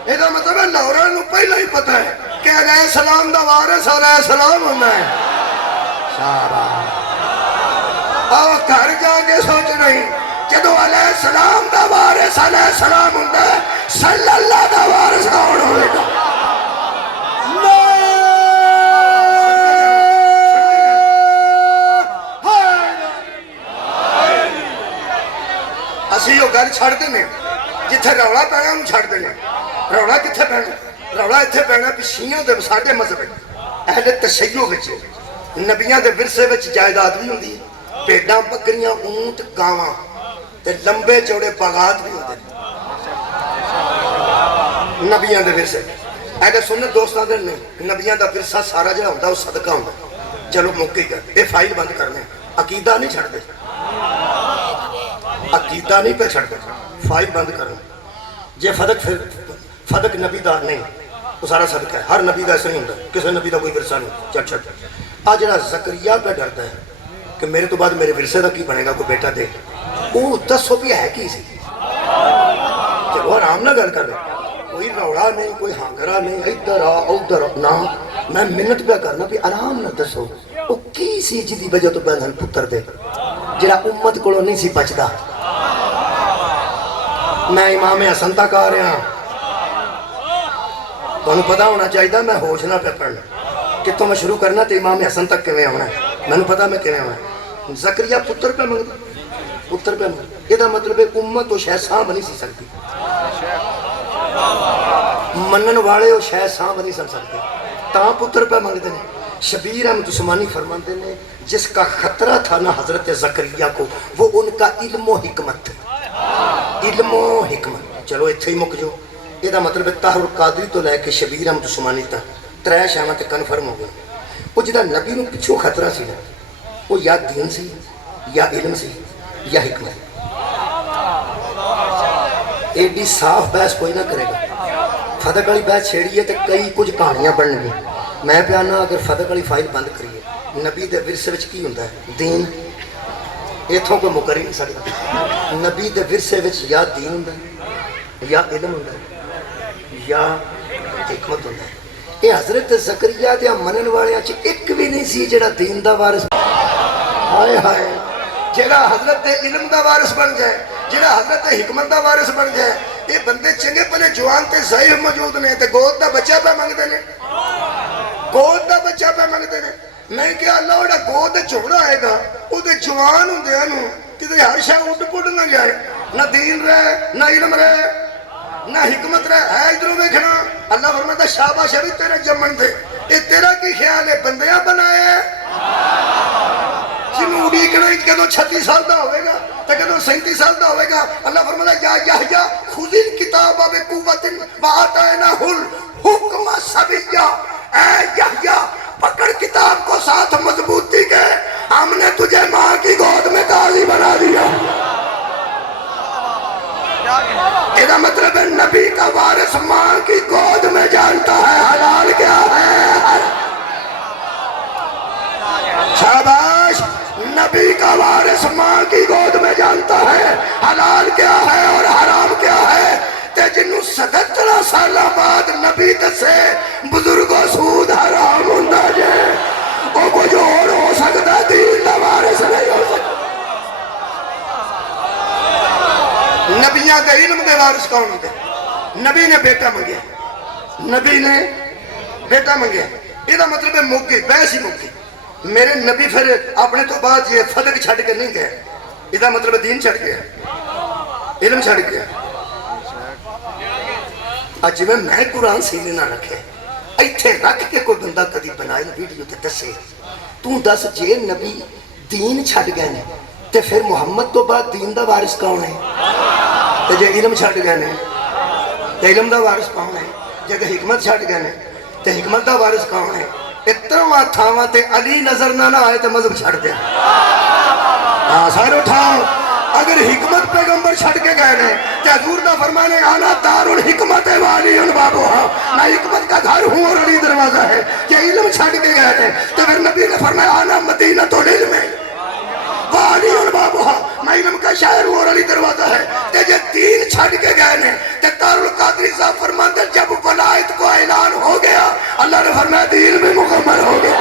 یہ مطلب ہے لوران نو پہلے ہی پتہ ہے کہ علیہ السلام دا وارث علیہ السلام ہونا ہے شاباش اور گھر جا کے سوچ نہیں جدو علیہ السلام دا وارث علیہ السلام ہوتا ہے صلی اللہ دا وارث کون ہوئے گا اسی وہ گل چھڑ دینے جتھے روڑا پینا ہم چھڑ دینے روڑا کتھے پینا روڑا اتھے پینا پچھیوں دے ساڑھے مذہب اہل تشیعوں بچے نبیاں دے ورثے وچ جائیداد بھی ہوندی پیڑاں بکریاں اونٹ گاواں تے لمبے چوڑے باغات بھی ہوندے نبیاں دے ورثے اہل سنت دوستاں دے نہیں نبیاں دا ورثہ سارا جہاں ہوندا وہ صدقہ ہوندا چلو موقع کر یہ فائل بند کرنے عقیدہ نہیں چھڑ دے عقیدہ نہیں پہ چھڑ دے فائل بند کرنا جے فدق نبی دا نہیں وہ سارا صدقہ ہے ہر نبی دا ایسا نہیں ہوتا کسی نبی دا کوئی ورثہ نہیں چڑ چھڑ آج جڑا زکریا پہ ڈرتا ہے کہ میرے تو بعد میرے ورثے دا کی بنے گا کوئی بیٹا دے وہ دسو بھی ہے کی سی چلو آرام نہ گل کر رہے کوئی روڑا نہیں کوئی ہانگرا نہیں ادھر آ ادھر نا میں منت پہ کرنا بھی آرام نہ دسو وہ کی سی جدی وجہ تو بہن پتر دے جڑا امت کو نہیں سی بچدا میں امام حسن تک آ رہا تو پتا ہونا چاہیے میں ہوش نہ پہ پڑھنا کتوں میں شروع کرنا تو امام حسن تک کیویں آنا ہے میں نے پتا میں کیویں آنا ہے زکریا پتر پہ منگتا پتر پہ منگتا یہ مطلب ہے امت وہ شاید سانب نہیں سی سکتی منن والے وہ شاید سانب نہیں سن سکتے تاں پتر پہ منگتے ہیں شبیر احمد عثمانی فرماتے ہیں جس کا خطرہ تھا نا حضرت زکریا کو وہ ان کا علم و حکمت تھا علم و حکمت چلو اتھے ہی مک جو یہ مطلب ہے طاہر قادری تو لے کے شبیر احمد عثمانی تک ترے شامہ تے کنفرم ہو گئے وہ جدا نبی نو پچھو خطرہ سی نا وہ یا دین سی یا علم سی یا حکمت ایڈی صاف بحث کوئی نہ کرے گا فتح والی بحث چھیڑی ہے تو کئی کچھ کہانیاں بننے گی میں پیانا اگر فتح والی فائل بند کریے نبی دے ورثے وچ کی ہوندا ہے دین ایتھوں کوئی مکر ہی نہیں سکتا نبی دے ورثے وچ یا دین ہوندا ہے یا علم ہوندا ہے یا حکمت ہوندا ہے یہ حضرت زکریا دے منن والیاں چ ایک بھی نہیں سی جڑا دین دا وارث ہائے ہائے جڑا حضرت علم دا وارث بن جائے جڑا حضرت حکمت دا وارث بن جائے یہ بندے چنگے پنے جوان تے ضعیف موجود نے تے گود دا بچہ پہ منگدے نے گود دا بچہ پہ منگدے نے میں کیا اللہ وڑا گود چھوڑا آئے گا وہ دے جوان ہوں دے انہوں کہ ہر شاہ اڈ پڑ نہ جائے نہ دین رہے نہ علم رہے نہ حکمت رہے ہے ادھروں دیکھنا اللہ فرماتا شاباش ابھی تیرے جمن دے یہ تیرا کی خیال ہے بندیاں بنائے ہیں جنہوں اڑیکنا ہی کدو 36 سال دا ہوئے گا تو کدو 37 سال دا ہوئے گا اللہ فرماتا یا یحییٰ خذ الکتاب بقوۃ وآتیناہ الحکم صبیا اے یحییٰ پکڑ کتاب کو ساتھ مضبوطی کے ہم نے تجھے ماں کی گود میں قاضی بنا دیا یہ مطلب ہے نبی کا وارث ماں کی گود میں جانتا ہے حلال کیا ہے شاباش نبی کا وارث ماں کی گود میں جانتا ہے حلال کیا ہے اور حرام کیا ہے تے جنہوں 77 سالہ بعد نبی دسے بزرگوں سود حرام ہوندہ جے وہ کچھ اور ہو سکتا دین دا وارث نہیں ہو سکتا نبیاں دے علم دے وارث کون ہوندے نبی نے بیٹا منگیا, نبی نے بیٹا منگیا, یہ مطلب ہے موقع بحث ہی موقع. میرے نبی پھر اپنے تو بعد یہ فدق چھڑ کے نہیں گئے, یہ مطلب ہے دین چھڑ گیا, علم چھڑ گیا. اج میں قرآن سینے نہ رکھے ایتھے رکھ کے کوئی بندہ کدی بنائے ویڈیو تے دسے تو دس جے نبی دین چھڑ گئے نے تے پھر محمد تو بعد دین دا وارث کون ہے؟ تے جے علم چھڑ گئے نے تے علم دا وارث کون ہے؟ جے حکمت چھڑ گئے نے تے حکمت دا وارث کون ہے؟ اتنا تھاواں تے علی نظر نہ آئے تے مذہب چھڑ دے. ہاں سارے اٹھاؤ. اگر حکمت پیغمبر چھڑ کے گئے نے کہ حضور دا فرمانے آنا دار الحکمت والی بابوہا, میں حکمت کا گھر ہوں اور علی دروازہ ہے, کہ علم چھڑ کے گئے نے تو پھر نبی نے فرمایا آنا مدینۃ العلم والی بابوہا, میں علم کا شاعر ہوں اور علی دروازہ ہے. کہ جے دین چھڑ کے گئے نے کہ دار القادری صاحب فرماتے جب ولایت کو اعلان ہو گیا اللہ نے فرمایا دین بھی مکمل ہو گیا.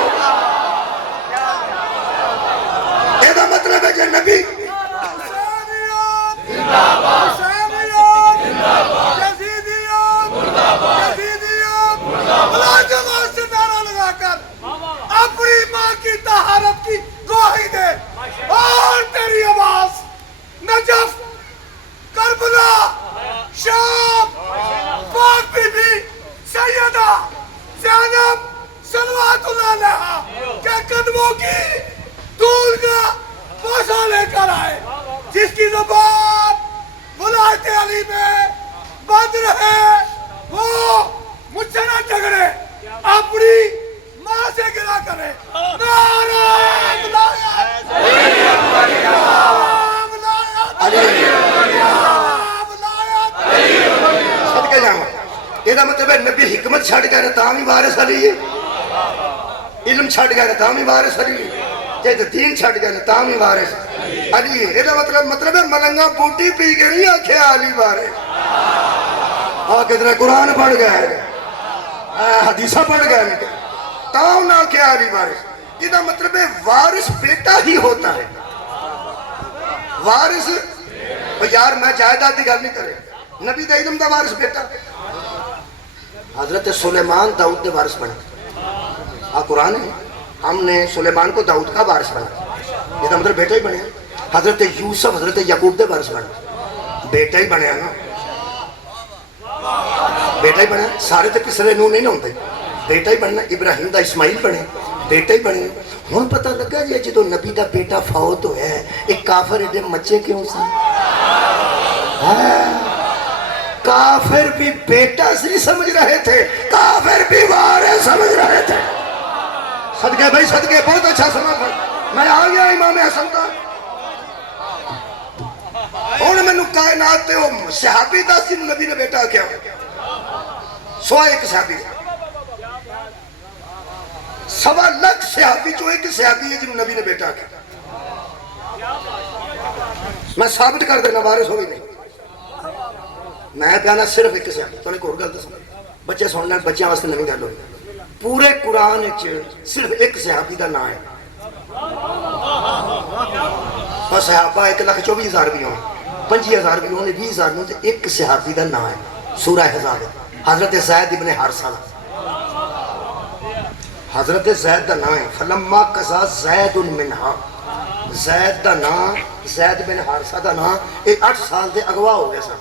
یہ مطلب ہے جو نبی اپنی ماں کی طہارت کی گواہی دے اور تیری آواز نجف, کربلا, شام, پاک بی بی سیدہ زینب صلوات اللہ علیہا کے قدموں کی دھول کا بوسہ لے کر آئے, جس کی زبان ولایت علی میں بند رہے وہ مجھ سے نہ جھگڑے, اپنی ماں سے گلا کرے. نعرہ ولایت صدقے جاؤں. یہ مطلب ہے نبی حکمت چھڑ گئے نے تاں بھی وارث علی ہے, علم چھڑ گئے نے تاں بھی وارث علی ہے, جے دین چھڑ گئے نے تاں بھی وارث علی ہے. یہ مطلب ہے ملنگا بوٹی پی کے نہیں آکھیا علی وارث. ہاں کتنے قرآن پڑھ گئے حدیثہ پڑھ گئے تاں نہ آکھیا علی وارث. یہ مطلب ہے وارث بیٹا ہی ہوتا ہے. وارث یار میں جائیداد کی گل نہیں کرے, نبی دا علم دا وارث بیٹا. حضرت سلیمان داؤد دے وارث بنے, قرآن ہے ہم نے سلیمان کو داؤد کا وارث بنا, یہ مطلب بیٹا ہی بنے. حضرت یوسف حضرت یعقوب دے وارث بنے, بیٹا ہی بنے نا, بیٹا ہی بنے. سارے تے پسرے نو نہیں ہوندے, بیٹا ہی بننا. ابراہیم دا اسماعیل بنے, بیٹا ہی بنے. ہن پتہ لگا جی جدو نبی دا بیٹا فوت ہویا ہے ایک کافر ایڈے مچے کیوں سی؟ کافر بھی بیٹا نہیں سمجھ رہے تھے, کافر بھی وارث سمجھ رہے تھے. صدقے بھائی صدقے, بہت اچھا سمجھ. میں آ گیا امام حسن کا. ہن مینوں کائنات تے او صحابی دس نبی نے بیٹا کیا سوا ایک صحابی, سوا لاکھ صحابی چو ایک صحابی ہے جنہوں نبی نے بیٹا کیا. میں ثابت کر دینا وارث ہوئی نہیں. میں کہنا صرف ایک صحابی. تو ایک اور گل دساں, بچے سن لیں, بچیاں واسطے نویں گل ہوئی. پورے قرآن صرف ایک صحابی دا نام ہے, اور صحابہ 1,24,000 بھی ہوں, 25,000 بھی ہوں, 20,000 بھی ہوں. ایک صحابی دا نام ہے سورہ حزاب, حضرت زید ابن حارثہ. حضرت زید دا نام ہے فلما قضا زید منہا, زید دا نام, زید بن حارثہ دا نام. یہ 8 سال دے اغوا ہو گئے سن,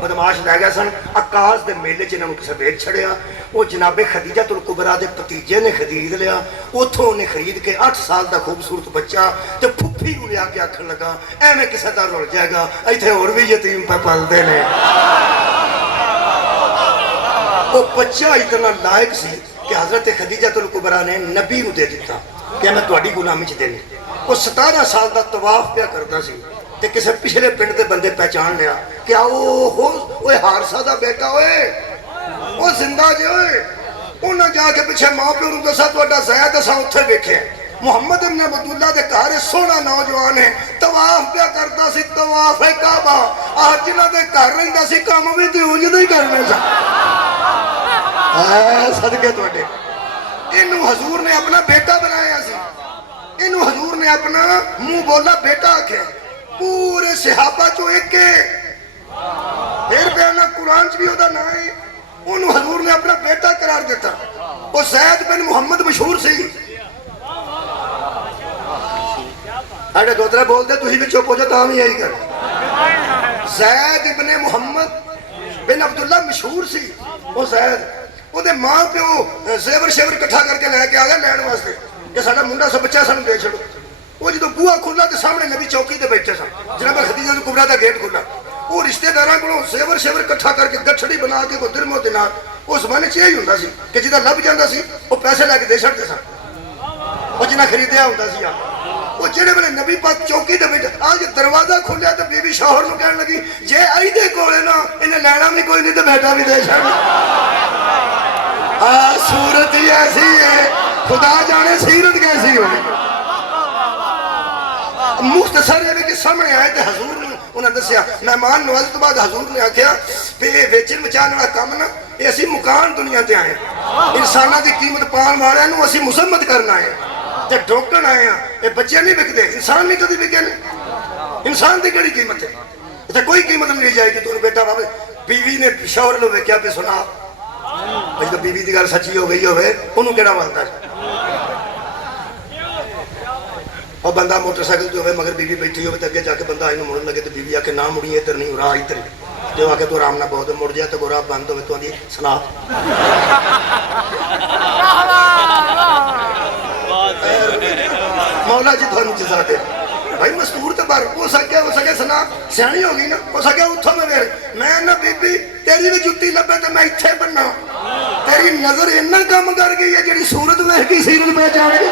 بدماش لے گئے سن. عکاس دے میلے چ انہوں کسے بیچ چھڑیا, وہ جناب خدیجہ الکبریٰ دے پتیجے نے خرید لیا. اتھوں انہیں خرید کے 8 سال دا خوبصورت بچہ تے پھپھی کو لیا کے آکھن لگا ایویں کسے دا رل جائے گا, ایتھے اور بھی یتیم پہ پلدے نے. وہ بچہ اتنا لائق سی کہ حضرت خدیجہ الکبریٰ نے نبی کو دے دیتا کہ میں تہاڈی غلامی چ دینے. وہ 17 سال دا طواف پیا کرتا سی تے کسے پچھلے پنڈ دے بندے پہچان لیا کہ اوہ حارثہ دا بیٹا ہوئے, وہ زندہ جے ہوئے. انہاں جا کے پیچھے ماں پیو نوں دسا تہاڈا زید اساں اوتھے ویکھیا. محمد بن عبداللہ دے گھر سونا نوجوان ہے, طواف پیا کرتا سی, طواف کعبہ. آج جنہاں دے گھر رہندا سی کام بھی تے اونج ہی کرنے سا. صدقے تہاڈے. اینوں حضور نے اپنا بیٹا بنایا سی, اینوں حضور نے اپنا منہ بولا بیٹا آکھیا. پورے صحابہ چو ایک پھر بیانا قرآن چ بھی وہ نام ہے، انہوں حضور نے اپنا بیٹا قرار دیتا، وہ زید بن محمد مشہور سی۔ اگر دوترے بول دے تو ہی بھی چپ ہو جائے تو ہم یہی کریں۔ زید ابن محمد بن عبداللہ مشہور سی، وہ زید وہ دے ماں پیو زیور شیور کٹھا کر کے لے کے آ گیا لین واسطے کہ ساڈا منڈا سا بچہ سانو دے چھڑو۔ وہ جدو بوا کھلا تو سامنے نبی چوکی تے بیٹھے سن، جناب خدیجہ کبریٰ دا گیٹ کھلا، وہ رشتہ داراں کولوں زیور شیور کٹھا کر کے گٹھڑی بنا کے کوئی درم و دینار، اس زمانے چ یہی ہوندا سی کہ جدا لب جاندا سی وہ پیسے لے کے دے چھڑدے سن، وہ جنہ خریدیا ہوندا سی۔ وہ جڑے بڑے نبی پاک چوکی دے بیٹھے، آج دروازہ کھولیا تو بی بی شوہر نو کہنے لگی جے آئی دے کولے نا انہیں لینا بھی کوئی نہیں تو بیٹا بھی دے چھڑنا۔ صورت ہی ایسی ہے، خدا جانے سیرت کیسی ہوئی۔ مختصر ہے کہ سامنے آئے تھے حضور نے انہوں نے دسیا مہمان نواز تو بعد حضور نے آکھیا پہ ویچن مچان والا کام نا یہ اسی مکان دنیا تے آئے انسانہ دی قیمت پان والے نو اسی مسمت کرنا ہے تے ڈوکن آئے ہیں یہ بچے نہیں بکتے انسان نہیں کدی بکے نہیں انسان دی کڑی قیمت ہے تے کوئی قیمت نہیں لی جائے گی تو بیٹا بابے بیوی نے شوہر لو کیا پہ سنا جب بیوی دی گل سچی ہو گئی ہوئے انہوں کیڑا مانتا ہے اور بندہ موٹر سائیکل جو ہے مگر بیوی بیٹھی ہوئے تک جا کے بندہ آئینو مڑن لگے تو بیوی آکے نہ مڑی ادھر نہیں راہ ادھر جو آکے تو آرام نہ بہت مڑ جائے تو راہ بند ہوئے تو آدھی سنا مولا جی تھوڑا جزا دے بھائی مستور تو بار ہو سکے سنا سیانی ہوگی نا ہو سکے اتھو میں نا بی بی تیری بھی جتی لبے تو میں اتھے بننا تیری نظر انہا کام کر گئی ہے جیڑی صورت میں کی سیرت پہچان گئی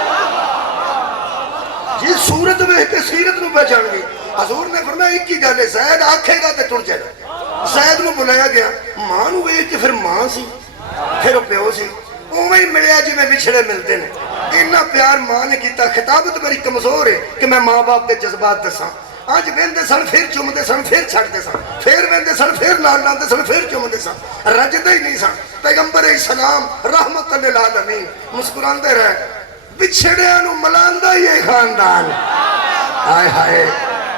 یہ صورت میں کے سیرت نو پہچان گئی حضور نے فرمایا ایک کی گل ہے زید آکھے گا تے ٹر جائے زید نو بلایا گیا ماں نو ویکھ کے پھر ماں سی پھر پیو سی اوویں ملیا جی میں بچھڑے ملتے ہیں اتنا پیار ماں نے کیتا خطابت بڑی کمزور ہے کہ میں ماں باپ کے جذبات دساں آج ویندے سن پھر چومدے سن پھر چھڑدے سن پھر ویندے سن پھر لال لاندے سن پھر چومدے سن رجدے ہی نہیں سن پیغمبر اسلام رحمت للعالمین مسکراندے رہے بچھڑیاں نو ملاندہ یہ خاندان آئے ہائے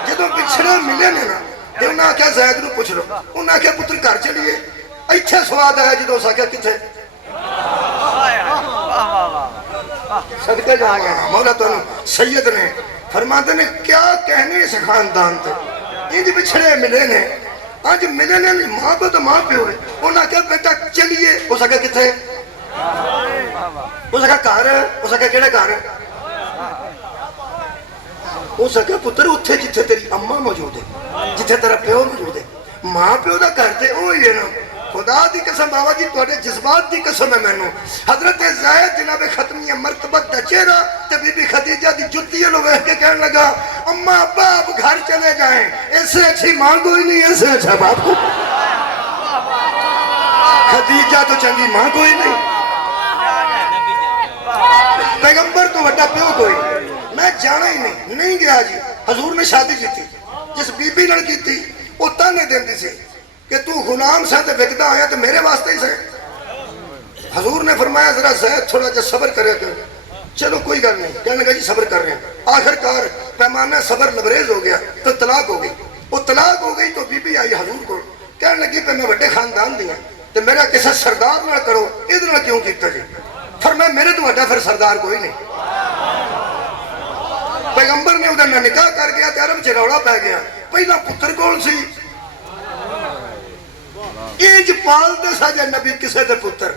جدو بچھڑے ملے نے نا کہ انہاں آکھیا زید نو پوچھ لو انہاں آکھیا پتر گھر چلیے ایتھے سواد آیا جدو اس آکھیا کتھے صدقے جاؤں مولا تو سید نے فرماتے نے کیا کہنے اس خاندان تے انج بچھڑے ملے نے آج ملے نے ماں پہ تو ماں پہ ہوئے انہاں کہا بیٹا چلیے اس آگے کتھے اس آگے کار ہے اس آگے کیڑے کار ہے اس آگے پتر اتھے جتھے تیری اممہ موجود ہے جتھے تیرا پیو موجود ہے ماں پیو دا کرتے ہوئی ہے نا خدا دی قسم بابا جی توڑے جذبات دی قسم ہے میں نو حضرت زید جناب ختمیہ مرتبت دا چہرہ تے بی بی خدیجہ دی جتیہ لو ویہ کے کہنے لگا اماں باپ گھر چلے جائیں اس سے اچھی ماں کوئی نہیں اس سے اچھا باپ کو خدیجہ تو چنگی ماں کوئی نہیں پیغمبر تو وڈا پیو کوئی میں جانا ہی نہیں گیا جی حضور نے شادی کی تھی جس بی بی نڑ کی تھی وہ تانے دین دی سی کہ تو غلام سے تے وکدا آیا تو میرے واسطے ہی سے حضور نے فرمایا ذرا زید تھوڑا جا صبر کرے کہ چلو کوئی گل نہیں کہنے لگا جی صبر کر رہے ہیں آخر کار پیمانہ صبر لبریز ہو گیا تو طلاق ہو گئی وہ طلاق ہو گئی تو بی بی آئی حضور کو کہنے لگی پہ میں بڑے خاندان دیا تو میرا کسی سردار نہ کرو ادھر کیوں کیتا جی فرمایا میرے تو وڈا پھر سردار کوئی نہیں پیغمبر نے ادھر نہ نکاح کر گیا تے عرب چروڑا پہ گیا پہلا پتر کون سی ایج پال دے ساجے نبی کسے دے پتر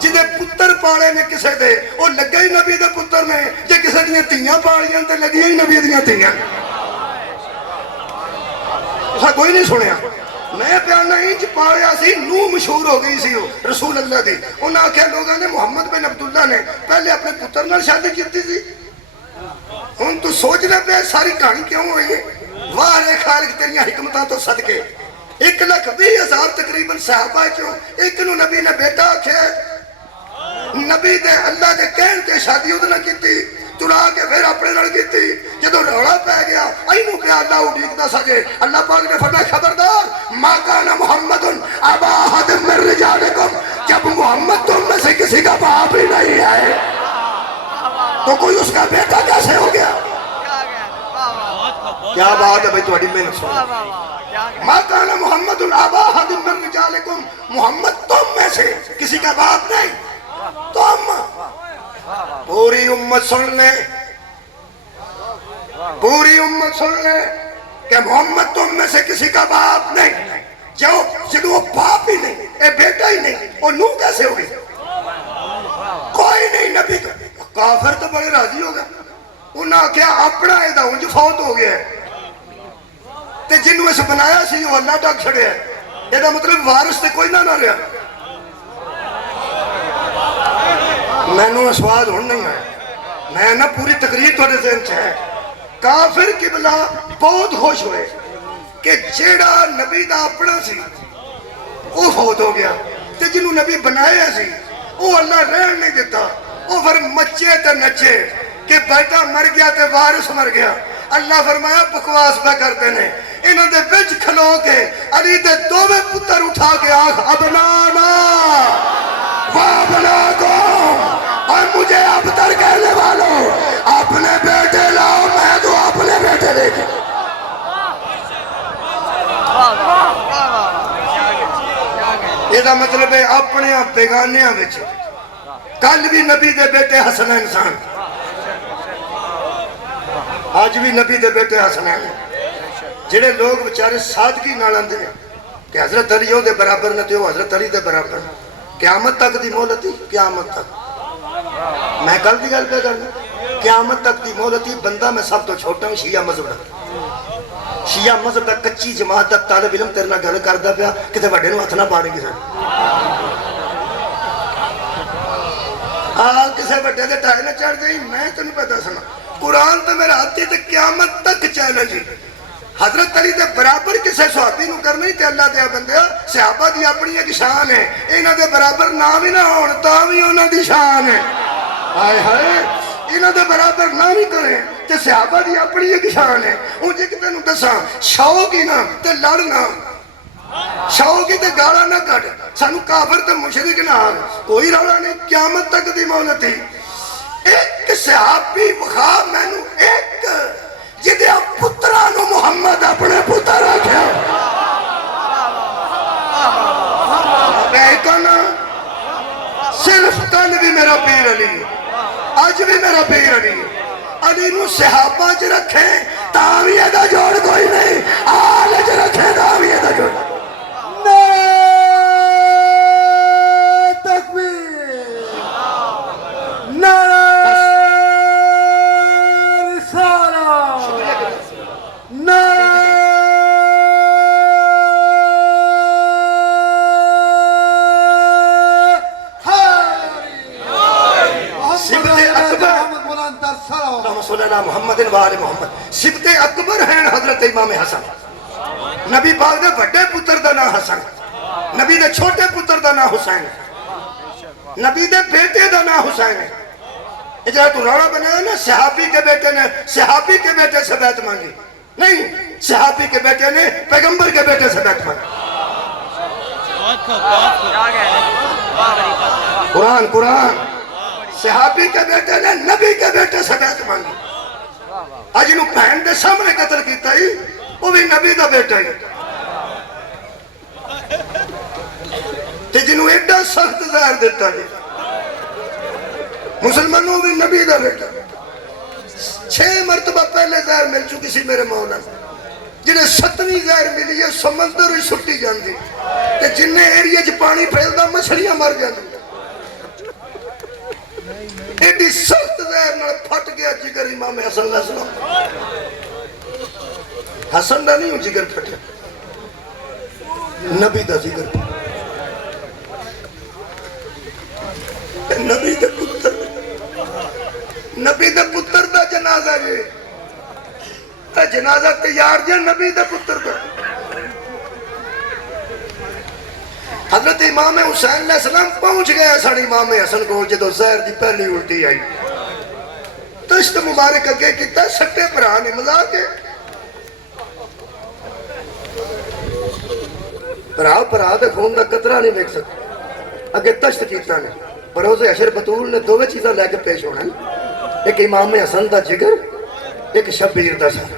جنہیں پتر پالے نے کسے دے وہ لگے ہی نبی دے پتر نے جے کسے دیاں تیاں پالیاں تے لگی ہی نبی دیاں تیاں اسا کوئی نہیں سنیا میں پیانا ایج پالیا سی نو مشہور ہو گئی سی رسول اللہ دی انہاں آکھیا لوگاں نے محمد بن عبداللہ نے پہلے اپنے پتر نال شادی کیتی سی ہن تو سوچنا پہ ساری کہانی کیوں ہوئی ہے واہ رے خالق تیریاں حکمتاں تو صدقے 1,20,000 تقریباً صحابہ چوں ایک نو نبی نے بیٹا آکھے نبی دے اللہ دے کہن کے شادی ادھنا کیتی ترا کے پھر اپنے لڑ کیتی جدو روڑا پہ گیا اینو پہ اللہ اڈیک نہ سکے اللہ پاک نے فرمایا خبردار ما کان محمد ابا احد من رجالکم جب محمد تم میں سے کسی کا باپ ہی نہیں ہے تو کوئی اس کا بیٹا کیسے ہو گیا کیا بات ہے بھائی تھوڑی محنت سنو. ما کان محمد الابا احد من رجالکم, محمد تم میں سے کسی کا باپ نہیں. تم پوری امت سن لے, پوری امت سن لے کہ محمد تم میں سے کسی کا باپ نہیں. جب وہ باپ ہی نہیں, اے بیٹا ہی نہیں, وہ نو کیسے ہوگی؟ کوئی نہیں نبی کا. کافر تو بڑے راضی ہو گئے, انہاں کیا اپنا ایدہ انج فوت ہو گیا ہے تے جنہوں اسے بنایا سی وہ اللہ ڈاک چھڑے ہے. ایدہ مطلب وارث تے کوئی نہ رہا. میں نو اسواد ہون نہیں ہے, میں نہ پوری تقریر توڑے ذہن چھے. کافر قبلہ بہت خوش ہوئے کہ جیڑا نبی دا اپنا سی وہ فوت ہو گیا, تے جنہوں نبی بنایا سی وہ اللہ رہن نہیں دیتا. وہ پھر مچے تے نچے کہ بیٹا مر گیا تے وارث مر گیا. اللہ فرمایا بکواس پہ کرتے نے. انہوں دے بچ کھلو کے علی دے دوویں پتر اٹھا کے آنکھ ابنانا وابناکم, اور مجھے ابتر کہنے والوں اپنے بیٹے لاؤ, میں تو اپنے بیٹے لے کے. یہ دا مطلب ہے اپنے بیگانیاں بچے. کل بھی نبی دے بیٹے حسن انسان, آج بھی نبی دے بیٹے حسن ہیں. جڑے لوگ بچارے سادگی نال آندے ہیں کہ حضرت علی دے برابر نہ تھے, وہ حضرت علی دے برابر. قیامت تک دی مہلت ہی, قیامت تک. میں کل دی گل پہ کرنا, قیامت تک دی مہلت ہی. بندہ میں سب تو چھوٹا ہوں شیعہ مذہب دا. شیعہ مذہب دا کچی جماعت تک طالب علم تیرے نہ گل کردا پیا کتے وڈے نو ہتھ نہ پاڑے کسے. کسے وڈے دے ٹائے نہ چڑھ جائیں. میں تو نہیں پتا سنا, قرآن تو میرا ہاتھی تے قیامت تک چیلنج ہی. حضرت علی دے برابر کسے صحابی نو کرنا ہی تے اللہ دے بندیا. صحابہ دی اپنی ایک شان ہے, انہاں دے برابر نہ بھی نہ ہون تاں بھی انہاں دی شان ہے. ہائے ہائے, انہاں دے برابر نہ بھی کریں تے صحابہ دی اپنی ایک شان ہے. ہن جے کتے نو دساں شوق ہی نہ تے لڑنا, شوق ہی تے گالا نہ کڈ, سانو کافر تے مشرک نہ آن, کوئی رولا نہیں. قیامت تک دی مہلت ہی. ایک صحابی بخا مینوں ایک جدے پترانو محمد اپنے پتر آکھیا. بیکنا صرف کل بھی میرا پیر علی, آج بھی میرا پیر علی. علی نو صحابہ چ رکھیں تاں بھی ایدہ جوڑ کوئی نہیں, آل چ رکھیں تاں بھی ایدہ جوڑ. محمد وآل محمد. سبت اکبر ہیں حضرت امام حسن. نبی پاک دے بڑے پتر دا نام حسن, نبی دے چھوٹے پتر دا نام حسین, نبی دے بیٹے دا نام حسین ہے. جہاں تو رانا بنایا نا صحابی کے بیٹے نے صحابی کے بیٹے سے بیعت مانگی نہیں, صحابی کے بیٹے نے پیغمبر کے بیٹے سے بیعت مانگی. قرآن قرآن. صحابی کے بیٹے نے نبی کے بیٹے سے بیعت مانگی. آج انہوں بہن دے سامنے قتل کیتا ہی, وہ بھی نبی دا بیٹا ہی. تے جنہوں ایڈا سخت زہر دیتا ہے مسلمانوں بھی نبی دا بیٹا. 6 مرتبہ پہلے زہر مل چکی سی میرے مولا, جنہیں 7ویں زہر ملی ہے سمندر ہی سٹی جاندی, تے جنہیں ایریے چ پانی پھیلدا مچھلیاں مر جاندی. ایڈی سخت زہر نال پھٹ گیا جگر امام حسن علیہ السلام. حسن دا نہیں جگر پھٹیا, نبی دا جگر پھٹیا. نبی دے پتر, نبی دے پتر دا جنازہ جے, تا جنازہ تیار جے نبی دے پتر دا. حضرت امام حسین علیہ السلام پہنچ گیا ساڑھے امام حسن کو جدو زہر دی پہلی الٹی آئی. تشت مبارک اگے کیتا سٹے پرانے مزا کے پرا دے خون دا قطرہ نہیں دیکھ سکتا. اگے تشت کیتا نے بروز عشر بطول نے 2 چیزاں لے کے پیش ہونا, ایک امام حسن دا جگر, ایک شبیر دا سر.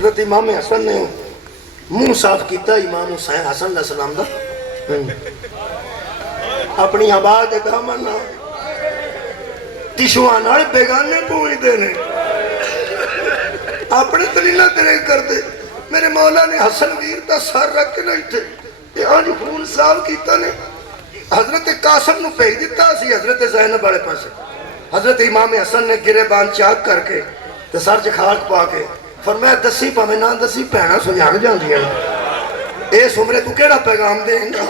حضرت امام حسن نے منہ صاف کیتا امام حسین حسن علیہ السلام دا اپنی آباد دامن تشوان نال بیگانے پوچھتے نے اپنے دلیلہ تیرے کر دے میرے مولا نے حسن ویر دا سر رکھ کے نہیں تھے آج خون صاف کیتا نے حضرت قاسم نو بھیج دیتا سی حضرت زینب والے پاس حضرت امام حسن نے گرے بان چاک کر کے تے سر چ خاک پا کے فرمایا دسی پاویں نہ دسی بھیڑاں سجاگ جاندیاں اس عمرے تو کیڑا پیغام دیں گا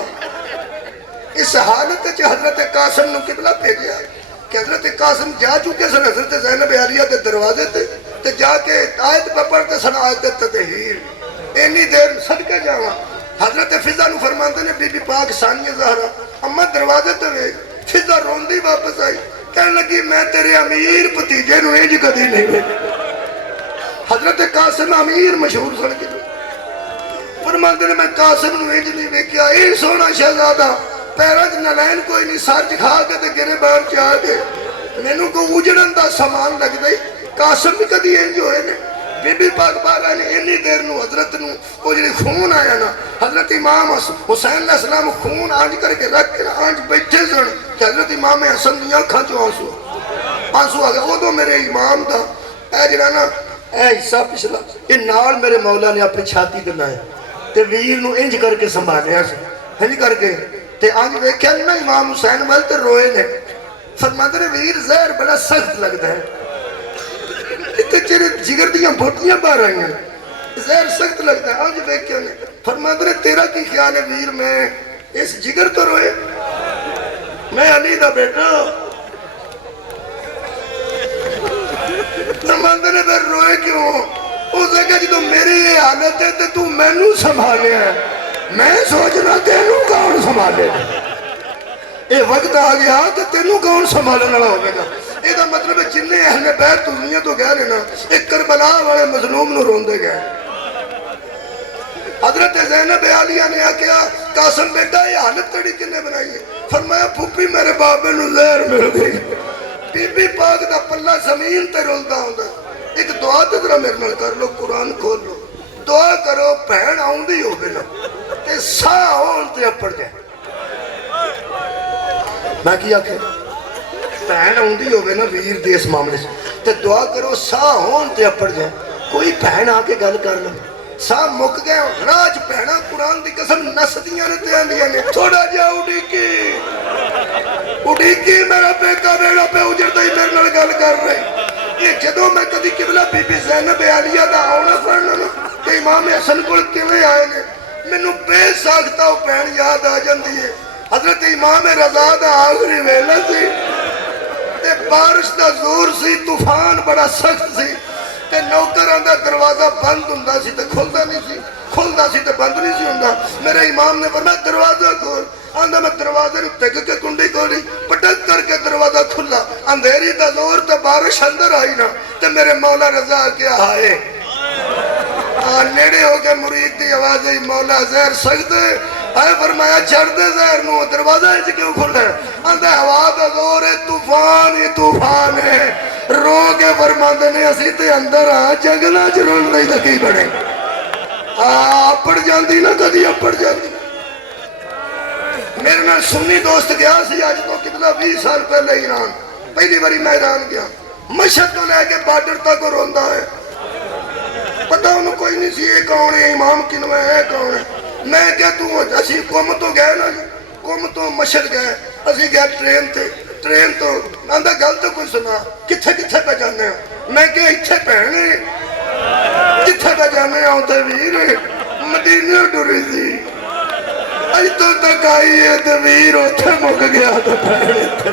اس حالت وچ حضرت قاسم نو قبلہ بھیجیا کہ حضرت قاسم جا چکے سن حضرت زینب عالیہ دے دروازے تے جا کے آیت پڑھتے سن آیت تطہیر اینی دیر صدقے جاواں حضرت فضا نو فرماندے نے بی بی پاک ثانیہ زہرا اما دروازے تے ویکھ فضا روندی واپس آئی کہنے لگی میں تیرے امیر بھتیجے نو انج کدی نہیں ویکھیا حضرت قاسم امیر مشہور سن کے فرماندے نے میں قاسم نو انج نہیں ویکھیا اے سونا شہزادہ پیراں وچ نالین کوئی نہیں سر چ کھا کے تے گرے بار چ آ کے مینوں کو اجڑن دا سامان لگدا ہی قاسم بھی کدی انج ہوئے نے بی بی پاک بارہ نے انی دیر نو حضرت نو وہ جڑی خون آیا نا حضرت امام حسین علیہ السلام خون آنج کر کے رکھ کے آنج بیٹھے سن کہ حضرت امام حسن دیا کھاں چو آنسو آگیا وہ تو میرے امام دا اے جڑا نا اے حصہ پچھلا یہ نال میرے مولا نے اپنی چھاتی دے لائے تے ویر نو انج کر کے سنبھالیا سے انج کر کے تے آنج ویکھیا نا امام حسین وال تے روئے نے فرماتے نے ویر زہر بڑا سخت لگتا ہے تے تیرے جگر دیاں بھوٹیاں باہر آئی ہیں زہر سخت لگتا ہے آج دیکھ نے فرماتے نے تیرا کی خیال ہے ویر میں اس جگر تو روئے میں علی دا بیٹا فرماتے نے پھر روئے کیوں اس نے کہا جی تو میری یہ حالت ہے تو میں نو سنبھالے ہیں میں سوچنا تینوں کون سنبھالے یہ وقت آ گیا کہ تینوں کون سنبھالنے والا ہوگا یہ دا مطلب ہے جنہیں اہل بیت دنیا تو گئے لینا ایک کربلا والے مظلوم نو روندے گئے حضرت زینب عالیہ نے کیا قاسم بیٹا یہ حالت تڑی کنے بنائی ہے فرمایا پھوپی میرے بابے نو زہر مل گئی بی بی پاک دا پلہ زمین تے رولدا ہوندا ایک دعا تے ذرا میرے نال کر لو قرآن کھول لو دعا کرو بہن آوندی ہوے نا تے ساہ ہون تے اپڑ جائے میں کیا کہ بہن آوندی ہوے نا ویر دے اس معاملے سے تے دعا کرو ساہ ہون تے اپڑ جائے کوئی بہن آ کے گل کر لے ساہ مک گئے راج بہنا قرآن دی قسم نسدیاں نے تے آندیاں نے تھوڑا جا اڈیکی میرا بیٹا بیڑا پہ اجڑتا ہی میرے نال گل کر رہے یہ جدوں میں کدی قبلہ بی بی زینب عالیہ دا آنا پڑھنا نا کہ امام حسن کول کیویں آئے نے مینوں بے ساختہ او بہن یاد آ جاندی ہے حضرت امام رضا دا آخری ویلا سی تے بارش دا زور سی طوفان بڑا سخت سی تے نوکران دا دروازہ بند ہوندا سی تے کھلدا نہیں سی کھلدا سی تے بند نہیں سی ہوندا میرے امام نے فرمایا دروازہ کھول آندا میں دروازے نو ٹک کے کنڈی کھولی پٹک کر کے دروازہ کھلا اندھیری دا زور تے بارش اندر آئی نا تے میرے مولا رضا کیا آئے نیڑے ہو کے مرید دی آواز ہے مولا زہر سخت ہے آئے فرمایا چھڑ دے زہر نو دروازہ ایچ کیوں کھلا ہے آندہ ہوا دا زور ہے طوفان ہی طوفان ہے رو کے فرماندے نے اسی تے اندر جنگلہ چرول نہیں لگی بڑے اپڑ جاندی نا کدی اپڑ جاندی میرے نال سنی دوست گیا سی آج تو کتنا 20 سال پہلے ایران پہلی باری میں ایران گیا مشہد تو لے کے بارڈر تک روندا ہے پتہ انہوں کوئی نہیں سی یہ کون ہے امام کنو ہے کون ہے میں کیا تو اسی قوم تو گئے نا قوم تو مشہد گئے اسی گئے ٹرین تو آندہ گل تو کوئی سنا کتھے کتھے پہ جانے ہیں میں کیا اتھے پہنے کتھے پہ جانے ہیں ہوتے ویر مدینہ ڈوری تھی اج تو تک آئی ہے تو ویر اتھے مک گیا تو پہنے تھے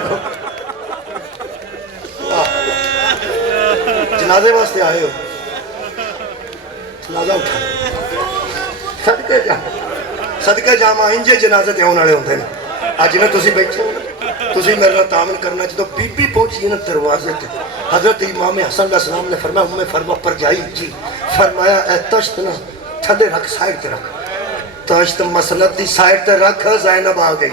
جنازے واسطے آئے ہو جنازہ اٹھا صدقے جامع انجے جنازے تے ہونے والے ہوندے ہیں آج میں تسی بیٹھے ہو تسی میرا تعامل کرنا چاہتا بی بی پہنچی نا دروازے تے حضرت امام حسن علیہ السلام نے فرمایا ہمیں فرما پر جائی جی فرمایا اے تشت نا تھلے رکھ سائڈ تے رکھ تشت مسلط دی سائڈ تے رکھ زینب آ گئی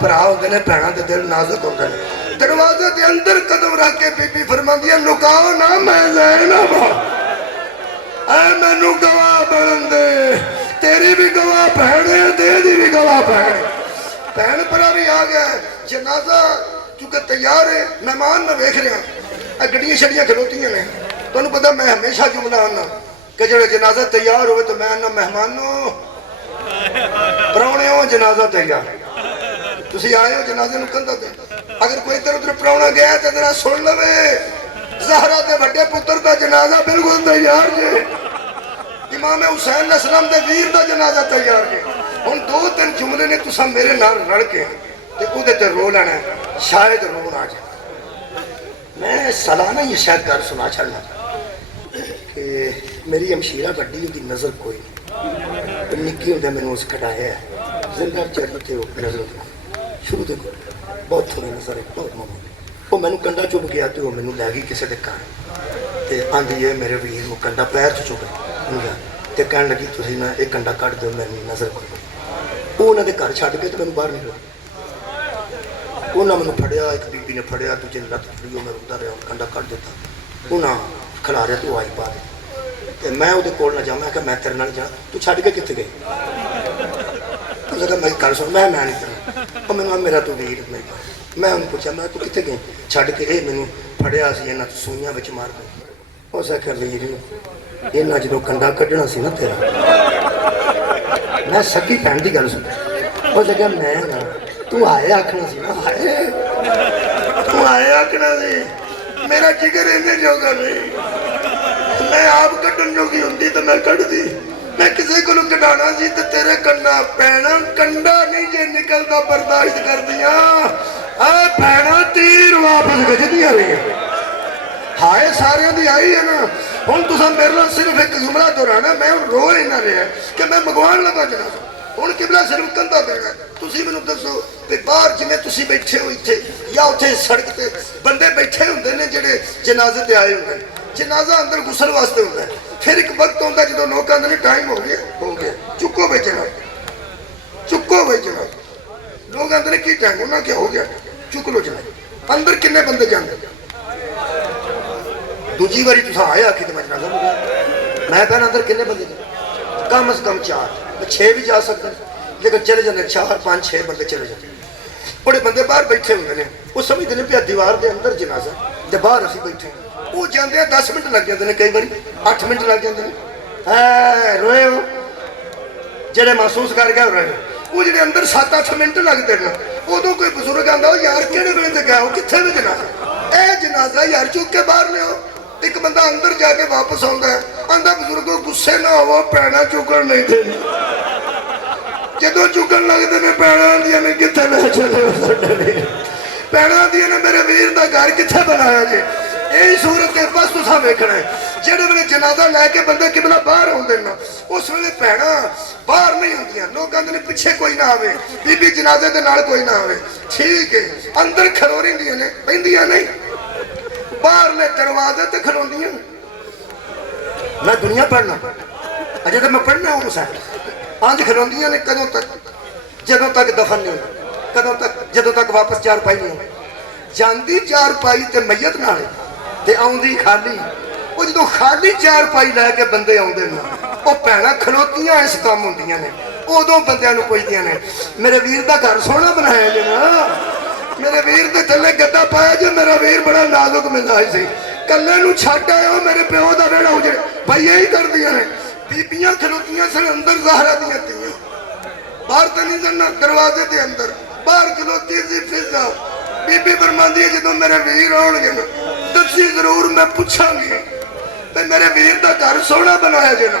پرا ہوندے نے بہناں دے دل نازک ہوندے نے دروازے دے اندر قدم رکھ کے بی بی فرماندی ہے لکاؤ نا میں زینب ਐ ਮੈਨੂੰ ਗਵਾਹ ਬਣਨ ਦੇ, ਤੇਰੀ ਵੀ ਗਵਾਹ ਭੈਣ ਹੈ ਤੇ ਇਹਦੀ ਵੀ ਗਵਾਹ ਭੈਣ। ਭੈਣ ਭਰਾ ਵੀ ਆ ਗਿਆ, ਜਨਾਜ਼ਾ ਚੁੱਕੇ ਤਿਆਰ ਹੈ, ਮਹਿਮਾਨ ਮੈਂ ਵੇਖ ਰਿਹਾ, ਇਹ ਗੱਡੀਆਂ ਛੜੀਆਂ ਖਲੋਤੀਆਂ ਨੇ। ਤੁਹਾਨੂੰ ਪਤਾ ਮੈਂ ਹਮੇਸ਼ਾ ਜੁਮਲਾ ਆਨਾ ਕਿ ਜਿਹੜਾ ਜਨਾਜ਼ਾ ਤਿਆਰ ਹੋਵੇ ਤਾਂ ਮੈਂ ਆਨਾ ਮਹਿਮਾਨੋ ਪ੍ਰਾਹੁਣਿਓ ਜਨਾਜ਼ਾ ਤਿਆਰ। ਤੁਸੀਂ ਆਏ ਹੋ ਜਨਾਜ਼ੇ ਨੂੰ ਕੰਧਾ ਤੇ, ਅਗਰ ਕੋਈ ਇੱਧਰ ਉੱਧਰ ਪ੍ਰਾਹੁਣਾ ਗਿਆ ਤਾਂ ਜਰਾ ਸੁਣ ਲਵੇ, ਜ਼ਹਰਾ ਦੇ ਵੱਡੇ ਪੁੱਤਰ ਦਾ ਜਨਾਜ਼ਾ ਬਿਲਕੁਲ ਤਿਆਰ ਜੇ, ਇਮਾਮ ਹੁਸੈਨ ਅਸਲਮ ਦੇ ਵੀਰ ਦਾ ਜਨਾਜ਼ਾ ਤਿਆਰ ਜੇ। ਹੁਣ 2-3 ਜੁਮਲੇ ਨੇ ਤੁਸੀਂ ਮੇਰੇ ਨਾਲ ਰਲ ਕੇ ਤੇ ਉਹਦੇ ਤੇ ਰੋ ਲੈਣਾ, ਸ਼ਾਇਦ ਰੋਣ ਆ ਜਾਏ। ਮੈਂ ਸਾਲਾਨਾ ਹੀ ਸ਼ਾਇਦ ਗੱਲ ਸੁਣਾ ਛੱਡਣਾ ਕਿ ਮੇਰੀ ਹਮਸ਼ੀਰਾ ਵੱਡੀ ਉਹਦੀ ਨਜ਼ਰ ਕੋਈ ਨਹੀਂ, ਨਿੱਕੀ ਹੁੰਦੇ ਮੈਨੂੰ ਉਸ ਕਢਾਇਆ ਜ਼ਿੰਦਾ ਚੜ੍ਹ ਤੇ ਉਹ ਨਜ਼ਰ ਸ਼ੁਰੂ ਤੋਂ ਬਹੁਤ ਥੋੜੀ ਨਜ਼ਰ ਹੈ, ਬਹੁਤ ਮਾਮੂਲੀ। ਉਹ ਮੈਨੂੰ ਕੰਡਾ ਚੁੱਪ ਗਿਆ ਤੇ ਉਹ ਮੈਨੂੰ ਲੈ ਗਈ ਕਿਸੇ ਦੇ ਘਰ ਤੇ ਆਂਦੀ ਹੈ ਮੇਰੇ ਵੀਰ ਨੂੰ ਕੰਡਾ ਪੈਰ 'ਚ ਚੁੱਕ ਗਿਆ ਤੇ ਕਹਿਣ ਲੱਗੀ ਤੁਸੀਂ ਨਾ ਇਹ ਕੰਡਾ ਕੱਢ ਦਿਓ, ਮੈਨੂੰ ਨਜ਼ਰ ਕੋਈ। ਉਹ ਉਹਨਾਂ ਦੇ ਘਰ ਛੱਡ ਕੇ ਤੇ ਮੈਨੂੰ ਬਾਹਰ ਨਿਕਲ, ਉਹਨਾਂ ਮੈਨੂੰ ਫੜਿਆ, ਇੱਕ ਬੀਬੀ ਨੇ ਫੜਿਆ, ਦੂਜੇ ਨੇ ਲੱਤ ਫੜੀ, ਉਹ ਮੈਂ ਰੁਕਦਾ ਰਿਹਾ, ਕੰਡਾ ਕੱਢ ਦਿੱਤਾ। ਉਹਨਾਂ ਖਿਲਾਰਿਆ ਤੂੰ ਆਈ ਪਾ ਦੇ ਤੇ ਮੈਂ ਉਹਦੇ ਕੋਲ ਨਾ ਜਾਵਾਂ, ਮੈਂ ਕਿਹਾ ਮੈਂ ਤੇਰੇ ਨਾਲ ਜਾਣਾ, ਤੂੰ ਛੱਡ ਕੇ ਕਿੱਥੇ ਗਈ? ਉਹਨੇ ਕਿਹਾ ਮੈਂ ਗੱਲ ਸੁਣ, ਮੈਂ ਨਹੀਂ ਕਰਨਾ। ਉਹ ਮੈਨੂੰ ਮੇਰਾ ਤੂੰ ਵੀਰ ਨਹੀਂ, ਮੈਂ ਉਹਨੂੰ ਪੁੱਛਿਆ ਮੈਂ ਤੂੰ ਕਿੱਥੇ ਗਈ ਛੱਡ ਕੇ? ਇਹ ਮੈਨੂੰ ਫੜਿਆ ਸੀ ਇਹਨਾਂ ਸੂਈਆਂ ਵਿੱਚ ਮਾਰ ਕੇ। ਉਸ ਆਖਿਆ ਵੀਰ ਇਹਨਾਂ ਜਦੋਂ ਕੰਡਾ ਕੱਢਣਾ ਸੀ ਨਾ ਤੇਰਾ, ਮੈਂ ਸਕੀ ਭੈਣ ਦੀ ਗੱਲ ਸੁਣ, ਉਸ ਆਖਿਆ ਮੈਂ ਨਾ ਤੂੰ ਆਏ ਆਖਣਾ ਸੀ ਨਾ, ਆਏ ਤੂੰ ਆਏ ਆਖਣਾ ਸੀ, ਮੇਰਾ ਜਿਗਰ ਇਹਨੇ ਜੋਗਾ ਨਹੀਂ, ਮੈਂ ਆਪ ਕੱਢਣ ਜੋਗੀ ਹੁੰਦੀ ਤਾਂ ਮੈਂ ਕੱਢਦੀ, ਮੈਂ ਕਿਸੇ ਕੋਲੋਂ ਕਢਾਣਾ ਸੀ ਤੇ ਤੇਰੇ ਕੰਡਾ ਪੈਣਾ, ਕੰਡਾ ਨਹੀਂ ਜੇ ਨਿਕਲਦਾ ਬਰਦਾਸ਼ਤ ਕਰਦੀਆਂ ਆ ਭੈਣਾ, ਤੀਰ ਵਾਪਸ ਗਜਦੀਆਂ ਰਹੀਆਂ। ਹਾਏ ਸਾਰਿਆਂ ਦੀ ਆਈ ਹੈ ਨਾ। ਹੁਣ ਤੁਸੀਂ ਮੇਰੇ ਨਾਲ ਸਿਰਫ ਇੱਕ ਜੁਮਲਾ ਦੁਹਰਾਣਾ, ਮੈਂ ਹੁਣ ਰੋ ਹੀ ਨਾ ਰਿਹਾ ਕਿ ਮੈਂ ਮਗਵਾਉਣ ਲੱਗਾ ਜਨਾਜ਼ਾ। ਹੁਣ ਕਿਬਲਾ ਸਿਰਫ ਕੰਧਾ ਦੇਣਾ, ਤੁਸੀਂ ਮੈਨੂੰ ਦੱਸੋ ਤੇ ਬਾਹਰ ਜਿਵੇਂ ਤੁਸੀਂ ਬੈਠੇ ਹੋ ਇੱਥੇ ਜਾਂ ਉੱਥੇ ਸੜਕ ਤੇ ਬੰਦੇ ਬੈਠੇ ਹੁੰਦੇ ਨੇ ਜਿਹੜੇ ਜਨਾਜ਼ੇ ਤੇ ਆਏ ਹੁੰਦੇ ਨੇ, ਜਨਾਜ਼ਾ ਅੰਦਰ ਗੁਸਲ ਵਾਸਤੇ ਹੁੰਦਾ ਹੈ, ਫਿਰ ਇੱਕ ਵਕਤ ਹੁੰਦਾ ਜਦੋਂ ਲੋਕ ਕਹਿੰਦੇ ਨੇ ਟਾਈਮ ਹੋ ਗਿਆ ਚੁੱਕੋ ਵੇ ਜਨਾਜ਼ਾ, ਚੁੱਕੋ ਵੇ ਜਨਾਜ਼ਾ। ਲੋਕ ਕਹਿੰਦੇ ਨੇ ਕੀ ਟਾਈਮ, ਉਹਨਾਂ ਕੀ ਹੋ ਗਿਆ, ਚੁੱਕ ਲੋ ਜਨਾਜ਼ਾ। ਅੰਦਰ ਕਿੰਨੇ ਬੰਦੇ ਜਾਂਦੇ? ਦੂਜੀ ਵਾਰੀ ਤੁਸੀਂ ਆਏ ਆਖੀ ਤੇ ਮੈਂ ਜਨਾਜ਼ਾ ਹੋ ਗਿਆ, ਮੈਂ ਕਹਿੰਦਾ ਅੰਦਰ ਕਿੰਨੇ ਬੰਦੇ ਜਾਂਦੇ? ਕਮ ਸੇ ਕਮ 4-6 ਵੀ ਜਾ ਸਕਦੇ, ਲੇਕਿਨ ਚਲੇ ਜਾਂਦੇ 4-5-6 ਬੰਦੇ ਚਲੇ ਜਾਂਦੇ। ਬੜੇ ਬੰਦੇ ਬਾਹਰ ਬੈਠੇ ਹੁੰਦੇ ਨੇ, ਉਹ ਸਮਝਦੇ ਨੇ ਪਿਆ ਦੀਵਾਰ ਦੇ ਅੰਦਰ ਜਨਾਜ਼ਾ ਤੇ ਬਾਹਰ ਅਸੀਂ ਬੈਠੇ, ਉਹ ਜਾਂਦੇ ਆ 10 ਮਿੰਟ ਲੱਗ ਜਾਂਦੇ ਨੇ, ਕਈ ਵਾਰੀ 8 ਮਿੰਟ ਲੱਗ ਜਾਂਦੇ ਨੇ। ਐ ਰੋਏ ਹੋ ਜਿਹੜੇ ਮਹਿਸੂਸ ਕਰ ਗਏ ਰਹੇ, ਉਹ ਜਿਹੜੇ ਅੰਦਰ 7-8 ਮਿੰਟ ਲੱਗਦੇ ਨੇ, ਉਦੋਂ ਕੋਈ ਬਜ਼ੁਰਗ ਆਂਦਾ ਯਾਰ ਕਿਹੜੇ ਵੇਲੇ ਤੇ ਗਿਆ, ਉਹ ਕਿੱਥੇ ਵੀ ਜਨਾਜ਼ਾ, ਇਹ ਜਨਾਜ਼ਾ ਯਾਰ ਚੁੱਕ ਕੇ ਬਾਹਰ ਲਿਆਓ। ਇੱਕ ਬੰਦਾ ਅੰਦਰ ਜਾ ਕੇ ਵਾਪਸ ਆਉਂਦਾ ਹੈ, ਆਂਦਾ ਬਜ਼ੁਰਗੋ ਗੁੱਸੇ ਨਾ ਹੋਵੋ, ਪੈਣਾ ਚੁੱਕਣ ਨਹੀਂ ਦੇਣੀ। ਜਦੋਂ ਚੁੱਕਣ ਲੱਗਦੇ ਨੇ ਪੈਣਾ ਦੀਆਂ ਨੇ ਕਿੱਥੇ ਲੈ ਚਲੇ, ਪੈਣਾ ਦੀਆਂ ਨੇ ਮੇਰੇ ਵੀਰ ਦਾ ਘਰ ਕਿੱਥੇ ਬਣਾਇਆ ਜੇ। ਇਹ ਸੂਰਤ ਤੇ ਬਸ ਤੁਸੀਂ ਵੇਖਣਾ ਜਿਹੜੇ ਵੇਲੇ ਜਨਾਜ਼ਾ ਲੈ ਕੇ ਬੰਦੇ ਕਿਬਲਾ ਬਾਹਰ ਆਉਂਦੇ ਨੇ, ਉਸ ਵੇਲੇ ਭੈਣਾਂ ਬਾਹਰ ਨਹੀਂ ਹੁੰਦੀਆਂ। ਲੋਕ ਕਹਿੰਦੇ ਨੇ ਪਿੱਛੇ ਕੋਈ ਨਾ ਆਵੇ, ਬੀਬੀ ਜਨਾਜ਼ੇ ਦੇ ਨਾਲ ਕੋਈ ਨਾ ਆਵੇ, ਠੀਕ ਹੈ, ਅੰਦਰ ਖਲੋ ਰਹਿੰਦੀਆਂ ਨੇ, ਪੈਂਦੀਆਂ ਨਹੀਂ, ਬਾਹਰਲੇ ਦਰਵਾਜ਼ੇ ਤੇ ਖਲੋਂਦੀਆਂ। ਮੈਂ ਦੁਨੀਆ ਪੜ੍ਹਨਾ ਅਜੇ ਤਾਂ ਮੈਂ ਪੜ੍ਹਨਾ ਹੂੰ ਸਰ, ਅੰਜ ਖਲੋਂਦੀਆਂ ਨੇ ਕਦੋਂ ਤੱਕ, ਜਦੋਂ ਤੱਕ ਦਫਨ ਨਹੀਂ ਹੁੰਦਾ, ਕਦੋਂ ਤੱਕ, ਜਦੋਂ ਤੱਕ ਵਾਪਸ ਚਾਰਪਾਈ ਨਹੀਂ ਹੁੰਦੀ। ਜਾਂਦੀ ਚਾਰਪਾਈ ਤੇ ਮਈਤ ਨਾਲ ਤੇ ਆਉਂਦੀ ਖਾਲੀ। ਉਹ ਜਦੋਂ ਖਾਲੀ ਚਾਰਪਾਈ ਲੈ ਕੇ ਬੰਦੇ ਆਉਂਦੇ ਨੇ, ਉਹ ਭੈਣਾਂ ਖਲੋਤੀਆਂ ਇਸ ਕੰਮ ਹੁੰਦੀਆਂ ਨੇ, ਉਦੋਂ ਬੰਦਿਆਂ ਨੂੰ ਪੁੱਛਦੀਆਂ ਨੇ ਮੇਰੇ ਵੀਰ ਦਾ ਘਰ ਸੋਹਣਾ ਬਣਾਇਆ ਜੇ ਨਾ, ਮੇਰੇ ਵੀਰ ਦੇ ਥੱਲੇ ਗੱਦਾ ਪਾਇਆ ਜੇ, ਮੇਰਾ ਵੀਰ ਬੜਾ ਨਾਜ਼ੁਕ ਮਿਜ਼ਾਜ ਸੀ, ਕੱਲੇ ਨੂੰ ਛੱਡ ਆਇਓ, ਮੇਰੇ ਪਿਓ ਦਾ ਵਿਹੜਾ ਉਜੜੇ। ਭਾਈ ਇਹੀ ਕਰਦੀਆਂ ਨੇ ਬੀਬੀਆਂ ਖਲੋਤੀਆਂ ਸਨ ਅੰਦਰ, ਜ਼ਾਹਰਾ ਦੀਆਂ ਧੀਆਂ ਬਾਹਰ ਤਾਂ ਨਹੀਂ ਜਾਣਾ, ਦਰਵਾਜ਼ੇ ਦੇ ਅੰਦਰ ਬਾਹਰ ਖਲੋਤੀ ਸੀ ਫਿਜ਼ਾ। ਬੀਬੀ ਫਰਮਾਂਦੀ ਹੈ ਜਦੋਂ ਮੇਰੇ ਵੀਰ ਆਉਣਗੇ ਨਾ ਦੱਸੀ ਜ਼ਰੂਰ, ਮੈਂ ਪੁੱਛਾਂਗੀ ਤੇ ਮੇਰੇ ਵੀਰ ਦਾ ਘਰ ਸੋਹਣਾ ਬਣਾਇਆ ਜੇ ਨਾ।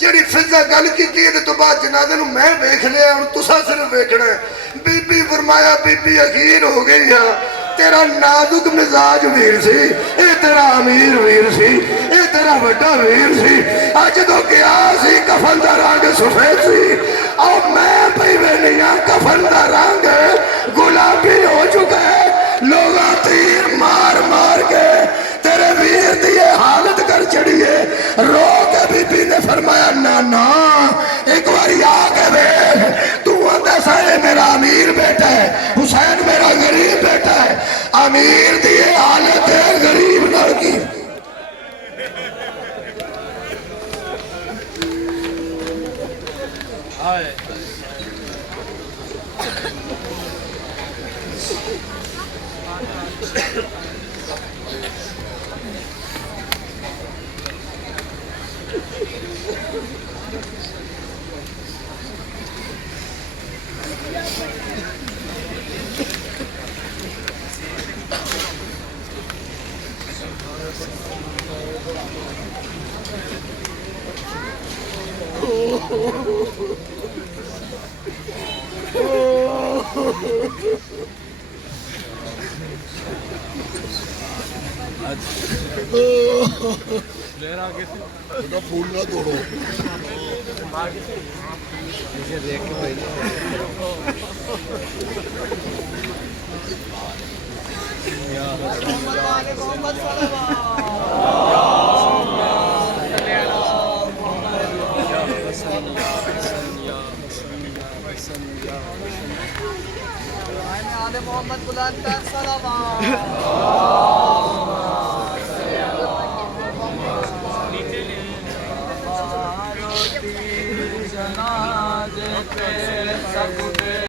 ਜਿਹੜੀ ਫਿਜ਼ਾ ਗੱਲ ਕੀਤੀ ਇਹਦੇ ਤੋਂ ਬਾਅਦ ਜਨਾਜ਼ੇ ਨੂੰ ਮੈਂ ਵੇਖ ਲਿਆ, ਹੁਣ ਤੁਸੀਂ ਸਿਰਫ ਵੇਖਣਾ। ਬੀਬੀ ਫਰਮਾਇਆ ਬੀਬੀ ਅਖੀਰ ਹੋ ਗਈ ਆ, تیرا نازک مزاج ویر سی، اے تیرا امیر ویر سی، اے تیرا بڑا ویر سی، اج تو کیا سی کفن دا رنگ سفید سی، اور میں پئی وینیا کفن دا رنگ گلابی ہو چکا ہے، لوگا تیر مار مار کے تیرے ویر دیئے حالت کر چڑیے، رو کے بی بی نے فرمایا نانا ایک باری آگے بیٹھ، تو اندہ سائے میرا امیر بیٹا ہے، حسین میرا غریب بیٹا ہے، امیر دیئے حالت ہے غریب نہ کی. پھول نہ توڑو محمد بلند صلوات